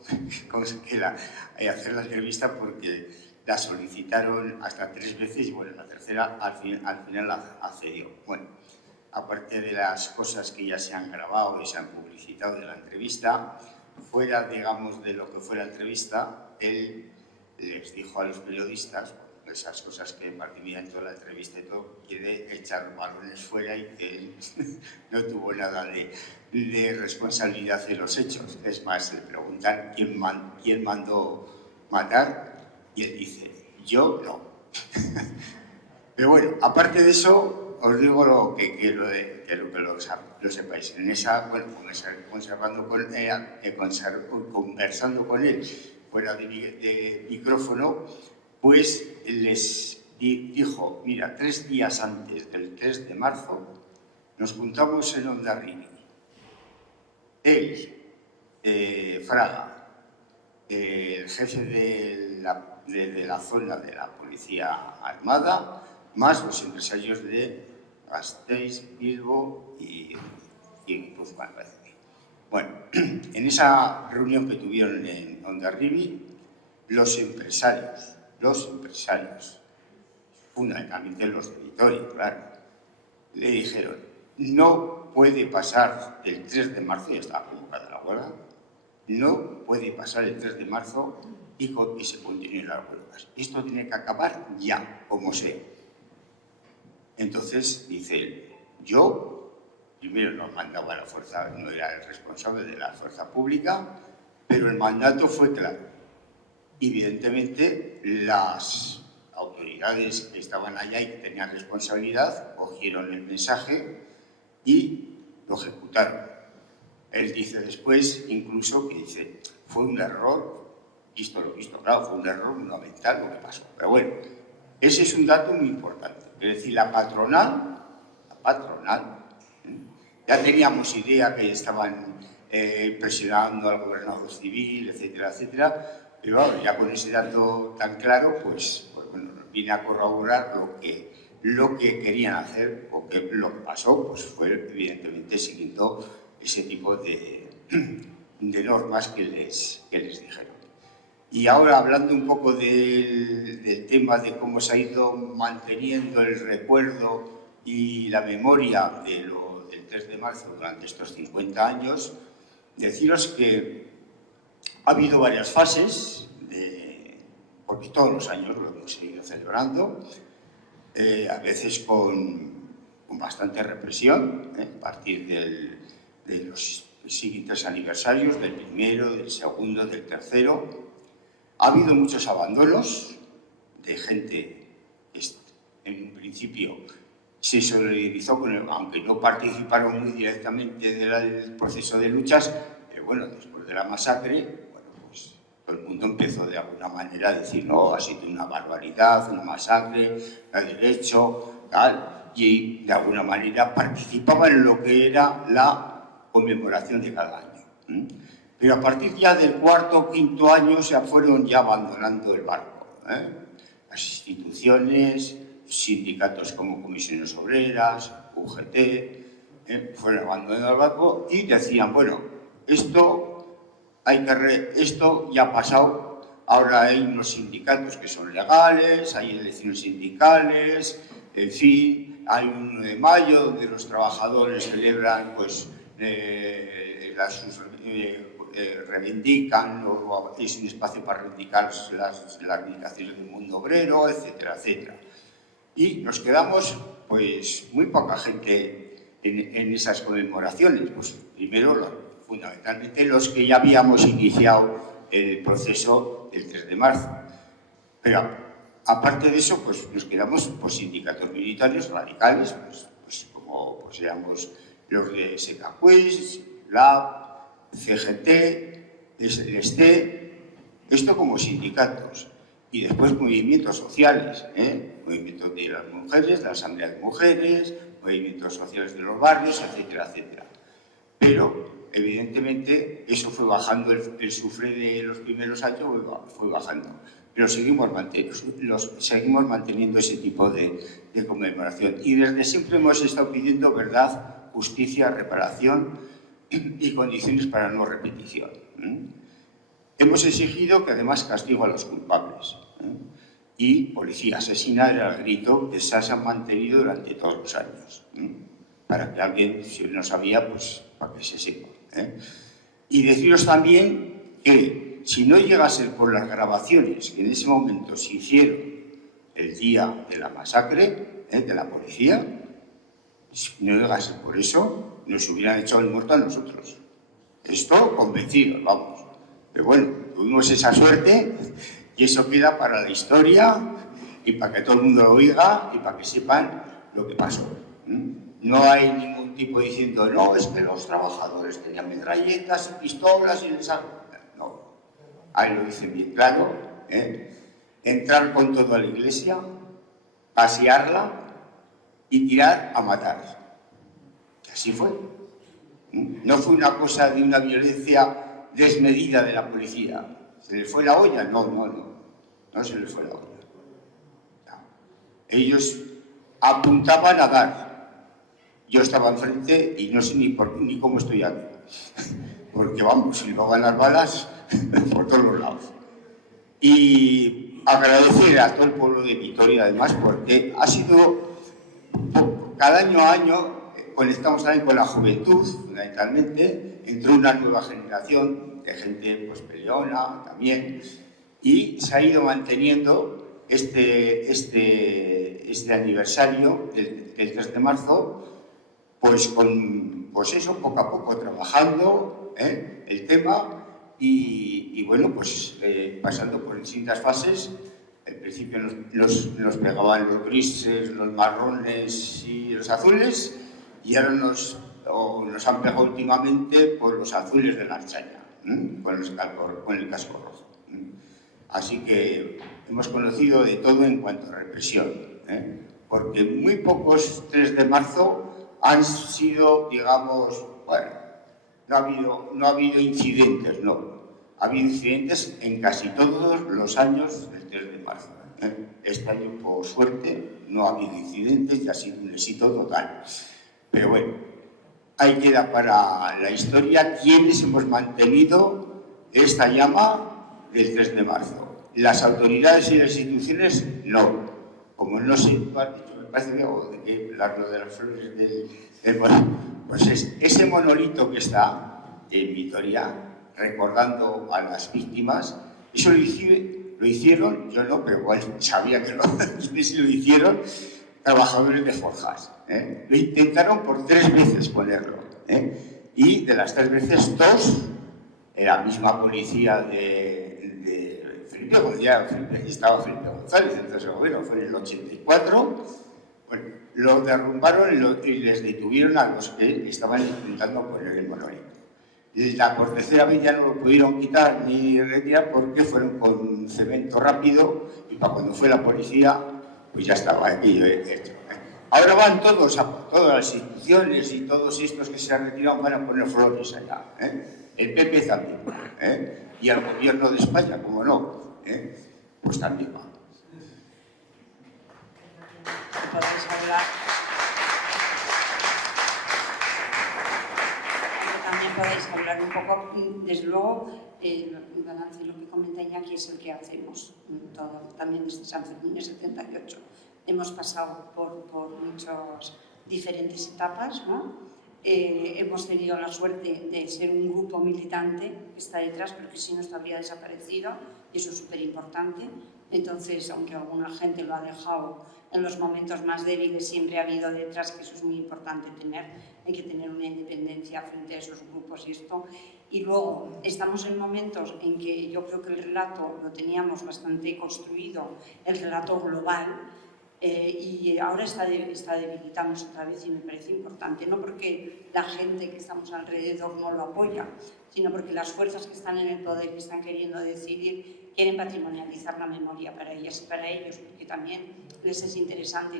hacer la entrevista porque la solicitaron hasta 3 veces y bueno, la tercera al final accedió. Bueno, aparte de las cosas que ya se han grabado y se han publicitado de la entrevista, fuera, digamos, de lo que fue la entrevista, él les dijo a los periodistas esas cosas que Martín Miña en toda la entrevista y todo, quiere echar balones fuera y que él no tuvo nada de responsabilidad de los hechos. Es más, le preguntan quién mandó matar y él dice, yo no. Pero bueno, aparte de eso, os digo lo que quiero que lo sepáis. En esa, bueno, conversando con él fuera de micrófono, pues les dijo, mira, 3 días antes del 3 de marzo nos juntamos en Hondarribia. Él, Fraga, el jefe de la zona de la Policía Armada, más los empresarios de Gasteiz, Bilbo y Guipúzcoa. Bueno, en esa reunión que tuvieron en Hondarribia, los empresarios, fundamentalmente los de Vitoria, claro, le dijeron, no puede pasar el 3 de marzo, ya estaba convocada la huelga, no puede pasar el 3 de marzo y se continúen las huelgas. Esto tiene que acabar ya, como sea. Entonces, dice él, yo, primero nos mandaba la fuerza, no era el responsable de la fuerza pública, pero el mandato fue claro. Evidentemente, las autoridades que estaban allá y que tenían responsabilidad cogieron el mensaje y lo ejecutaron. Él dice después, incluso, que dice, fue un error, visto lo visto, claro, fue un error fundamental lo que pasó. Pero bueno, ese es un dato muy importante. Es decir, la patronal, ya teníamos idea que estaban presionando al gobernador civil, etcétera, etcétera. Pero bueno, ya con ese dato tan claro, pues bueno, viene a corroborar lo que querían hacer, o que lo que pasó, pues fue evidentemente siguiendo ese tipo de normas que les dijeron. Y ahora, hablando un poco del tema de cómo se ha ido manteniendo el recuerdo y la memoria del 3 de marzo durante estos 50 años, deciros que ha habido varias fases, porque todos los años lo hemos seguido celebrando, a veces con bastante represión, a partir de los siguientes aniversarios, del primero, del segundo, del tercero. Ha habido muchos abandonos de gente que en un principio se solidarizó con él, aunque no participaron muy directamente del proceso de luchas, pero bueno, después de la masacre, pues todo el mundo empezó de alguna manera a decir, no, ha sido una barbaridad, una masacre, no hay derecho, tal, y de alguna manera participaba en lo que era la conmemoración de cada año. Pero a partir ya del cuarto o quinto año se fueron ya abandonando el barco. Las instituciones, sindicatos como Comisiones Obreras, UGT, fueron abandonando el barco y decían, bueno, esto ya ha pasado, ahora hay unos sindicatos que son legales, hay elecciones sindicales, En fin, hay un 1 de mayo donde los trabajadores celebran, pues, reivindican, o es un espacio para reivindicar las reivindicaciones del mundo obrero, etcétera, etcétera. Y nos quedamos, pues, muy poca gente en esas conmemoraciones. Pues, primero, fundamentalmente, los que ya habíamos iniciado el proceso del 3 de marzo. Pero, aparte de eso, pues, nos quedamos por sindicatos militares radicales, pues como pues, éramos los de SECACUIS, LAB, CGT, el STE, esto como sindicatos. Y después movimientos sociales, movimientos de las mujeres, la Asamblea de Mujeres, movimientos sociales de los barrios, etcétera, etcétera. Pero, evidentemente, eso fue bajando, el sufre de los primeros años fue bajando. Pero seguimos manteniendo ese tipo de conmemoración. Y desde siempre hemos estado pidiendo verdad, justicia, reparación y condiciones para no repetición. Hemos exigido que además castigo a los culpables. Y policía asesina era el grito que se ha mantenido durante todos los años. Para que alguien, si no sabía, pues para que se sepa. Y deciros también que si no llegase por las grabaciones que en ese momento se hicieron el día de la masacre de la policía, si no llegase por eso, nos hubieran echado el muerto a nosotros. Esto convencidos, vamos. Pero bueno, tuvimos esa suerte y eso queda para la historia y para que todo el mundo lo oiga y para que sepan lo que pasó. No hay ningún tipo diciendo, no, es que los trabajadores tenían metralletas y pistolas y les han... No, ahí lo dicen bien claro, entrar con todo a la iglesia, pasearla y tirar a matar. Y así fue. No fue una cosa de una violencia desmedida de la policía. ¿Se les fue la olla? No se les fue la olla. No. Ellos apuntaban a dar. Yo estaba enfrente y no sé ni cómo estoy aquí. Porque vamos, silbaban las balas por todos los lados. Y agradecer a todo el pueblo de Vitoria, además, porque ha sido, cada año a año, conectamos también con la juventud, fundamentalmente, entró una nueva generación de gente pues, peleona también, y se ha ido manteniendo este aniversario del 3 de marzo, pues eso, poco a poco trabajando el tema y bueno, pues pasando por distintas fases. Al principio nos pegaban los grises, los marrones y los azules, y ahora nos han pegado últimamente por los azules de la Archaña, con el casco rojo. Así que hemos conocido de todo en cuanto a represión, porque muy pocos 3 de marzo han sido, digamos, bueno, no ha habido incidentes, no. Ha habido incidentes en casi todos los años del 3 de marzo. Este año, por suerte, no ha habido incidentes y ha sido un éxito total. Pero bueno, ahí queda para la historia quienes hemos mantenido esta llama del 3 de marzo. Las autoridades y las instituciones, no. Como no sé, me parece que lo de las flores pues ese monolito que está en Vitoria, recordando a las víctimas, eso lo hicieron, yo no, pero igual sabía que quienes lo hicieron, trabajadores de forjas. Lo intentaron por 3 veces ponerlo. Y de las 3 veces, 2, la misma policía de Felipe, estaba Felipe González, entonces bueno, fue en el 84, bueno, lo derrumbaron y les detuvieron a los que estaban intentando poner el monolito. Por tercera vez ya no lo pudieron quitar ni retirar porque fueron con cemento rápido y para cuando fue la policía, pues ya estaba aquello hecho. Ahora van todas las instituciones y todos estos que se han retirado van a poner flores allá. El PP también. Y al gobierno de España, como no, pues también va. Podéis hablar. También podéis hablar un poco, desde luego, el balance, lo que comenta Iñaki es el que hacemos, todo, también desde San Fermín, el 78. hemos pasado por muchas diferentes etapas, ¿no? Hemos tenido la suerte de ser un grupo militante que está detrás, pero que si no habría desaparecido, y eso es súper importante. Entonces, aunque alguna gente lo ha dejado en los momentos más débiles, siempre ha habido detrás, que eso es muy importante tener. Hay que tener una independencia frente a esos grupos y esto. Y luego, estamos en momentos en que yo creo que el relato lo teníamos bastante construido, el relato global, y ahora está debilitándose otra vez, y me parece importante, no porque la gente que estamos alrededor no lo apoya, sino porque las fuerzas que están en el poder, que están queriendo decidir, quieren patrimonializar la memoria para ellas y para ellos, porque también les es interesante y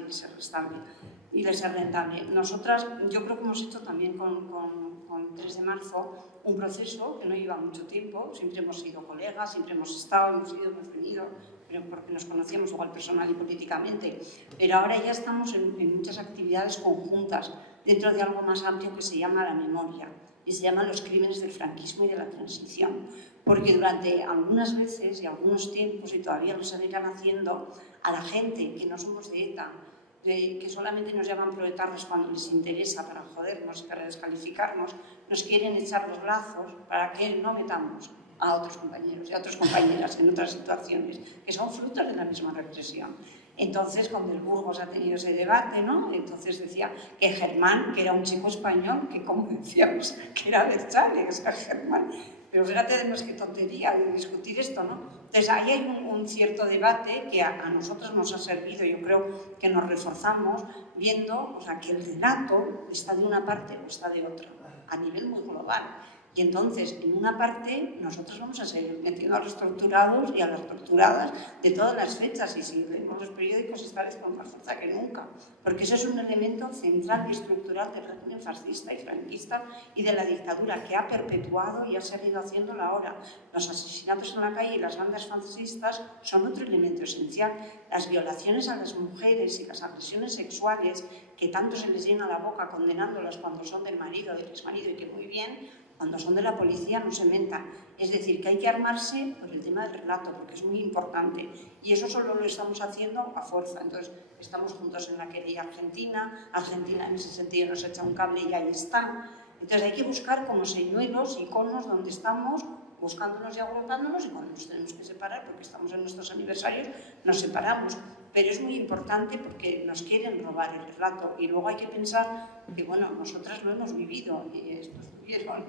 les es rentable. Nosotras, yo creo que hemos hecho también con 3 de marzo un proceso que no lleva mucho tiempo, siempre hemos sido colegas, siempre hemos estado, hemos venido, pero porque nos conocíamos igual personal y políticamente, pero ahora ya estamos en muchas actividades conjuntas dentro de algo más amplio que se llama la memoria, y se llaman los crímenes del franquismo y de la transición, porque durante algunas veces y algunos tiempos, y todavía lo seguirán haciendo, a la gente que no somos de ETA, que solamente nos llaman proletarios cuando les interesa para jodernos y para descalificarnos, nos quieren echar los lazos para que no metamos a otros compañeros y a otras compañeras en otras situaciones que son frutos de la misma represión. Entonces, con Del Burgos ha tenido ese debate, ¿no? Entonces decía que Germán, que era un chico español, que como decíamos, que era Berchale, que es Germán. Pero fíjate además qué tontería de discutir esto, ¿no? Entonces, ahí hay un cierto debate que a nosotros nos ha servido, yo creo que nos reforzamos viendo, o sea, que el relato está de una parte o está de otra, a nivel muy global. Y entonces, en una parte, nosotros vamos a seguir metiendo a los torturados y a las torturadas de todas las fechas, y si leemos los periódicos esta vez con más fuerza que nunca, porque eso es un elemento central y estructural del régimen fascista y franquista y de la dictadura, que ha perpetuado y ha seguido haciéndolo ahora. Los asesinatos en la calle y las bandas fascistas son otro elemento esencial. Las violaciones a las mujeres y las agresiones sexuales, que tanto se les llena la boca condenándolas cuando son del marido, del exmarido, y que muy bien, cuando son de la policía no se mentan. Es decir, que hay que armarse por el tema del relato, porque es muy importante. Y eso solo lo estamos haciendo a fuerza. Entonces, estamos juntos en la querella argentina. Argentina, en ese sentido, nos echa un cable y ahí está. Entonces, hay que buscar como señuelos, iconos, donde estamos buscándonos y agrupándonos, y cuando nos tenemos que separar, porque estamos en nuestros aniversarios, nos separamos. Pero es muy importante porque nos quieren robar el relato, y luego hay que pensar que, bueno, nosotras lo hemos vivido, y esto estuvieron,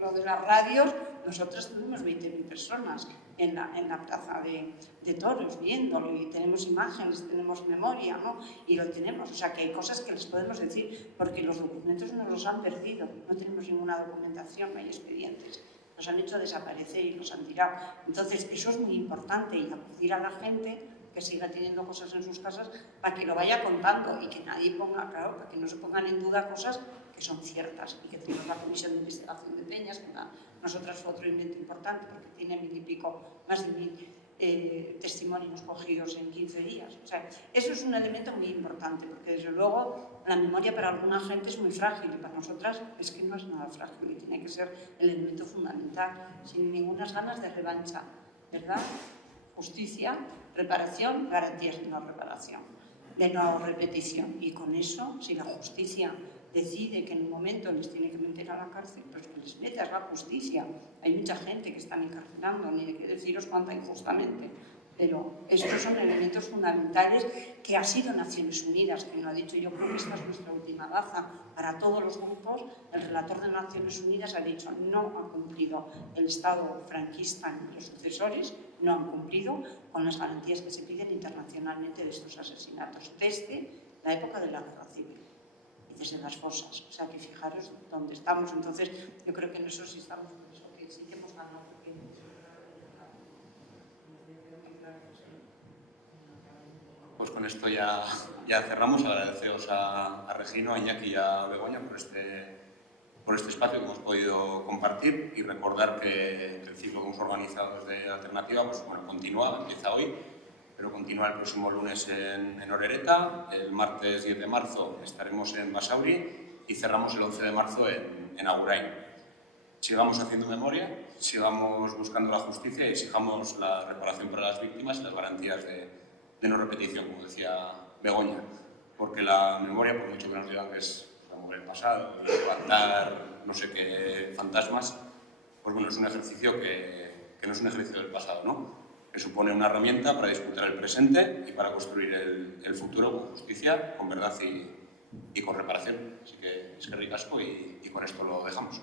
lo de las radios, nosotras tuvimos 20.000 personas en la plaza de toros viéndolo, y tenemos imágenes, tenemos memoria, ¿no? Y lo tenemos, o sea que hay cosas que les podemos decir, porque los documentos nos los han perdido, no tenemos ninguna documentación, no hay expedientes. Los han hecho desaparecer y los han tirado. Entonces, eso es muy importante, y acudir a la gente que siga teniendo cosas en sus casas para que lo vaya contando, y que nadie ponga, claro, para que no se pongan en duda cosas que son ciertas, y que tenemos la Comisión de Investigación de Peñas, que nosotras fue otro invento importante, porque tiene 1.000 y pico, más de 1.000 testimonios cogidos en 15 días. O sea, eso es un elemento muy importante, porque desde luego la memoria para alguna gente es muy frágil, y para nosotras es que no es nada frágil, y tiene que ser el elemento fundamental, sin ninguna ganas de revancha, ¿verdad? Justicia, reparación, garantías de no reparación, de no repetición. Y con eso, si la justicia decide que en un momento les tiene que meter a la cárcel, pues que les meta, es la justicia. Hay mucha gente que están encarcelando, ni de qué deciros cuánta injustamente. Pero estos son elementos fundamentales que ha sido Naciones Unidas quien lo ha dicho. Yo creo que esta es nuestra última baza para todos los grupos. El relator de Naciones Unidas ha dicho: no ha cumplido el Estado franquista ni los sucesores, no han cumplido con las garantías que se piden internacionalmente de estos asesinatos desde la época de la Guerra Civil y desde las fosas. O sea que fijaros dónde estamos. Entonces yo creo que en eso sí estamos, por eso que sí que hemos ganado. Pues con esto ya cerramos. Agradeceros a Regino, a Iñaki y a Begoña por este espacio que hemos podido compartir, y recordar que el ciclo que hemos organizado desde Alternativa, pues bueno, continúa, empieza hoy, pero continúa el próximo lunes en Orereta. El martes 10 de marzo estaremos en Basauri y cerramos el 11 de marzo en Agurain. Sigamos haciendo memoria, sigamos buscando la justicia y exijamos la reparación para las víctimas y las garantías de de no repetición, como decía Begoña, porque la memoria, por mucho que nos digan que es remover el pasado, levantar no sé qué fantasmas, pues bueno, es un ejercicio que no es un ejercicio del pasado, ¿no? Que supone una herramienta para disfrutar el presente y para construir el futuro con justicia, con verdad y con reparación. Así que es que ricasco y con esto lo dejamos.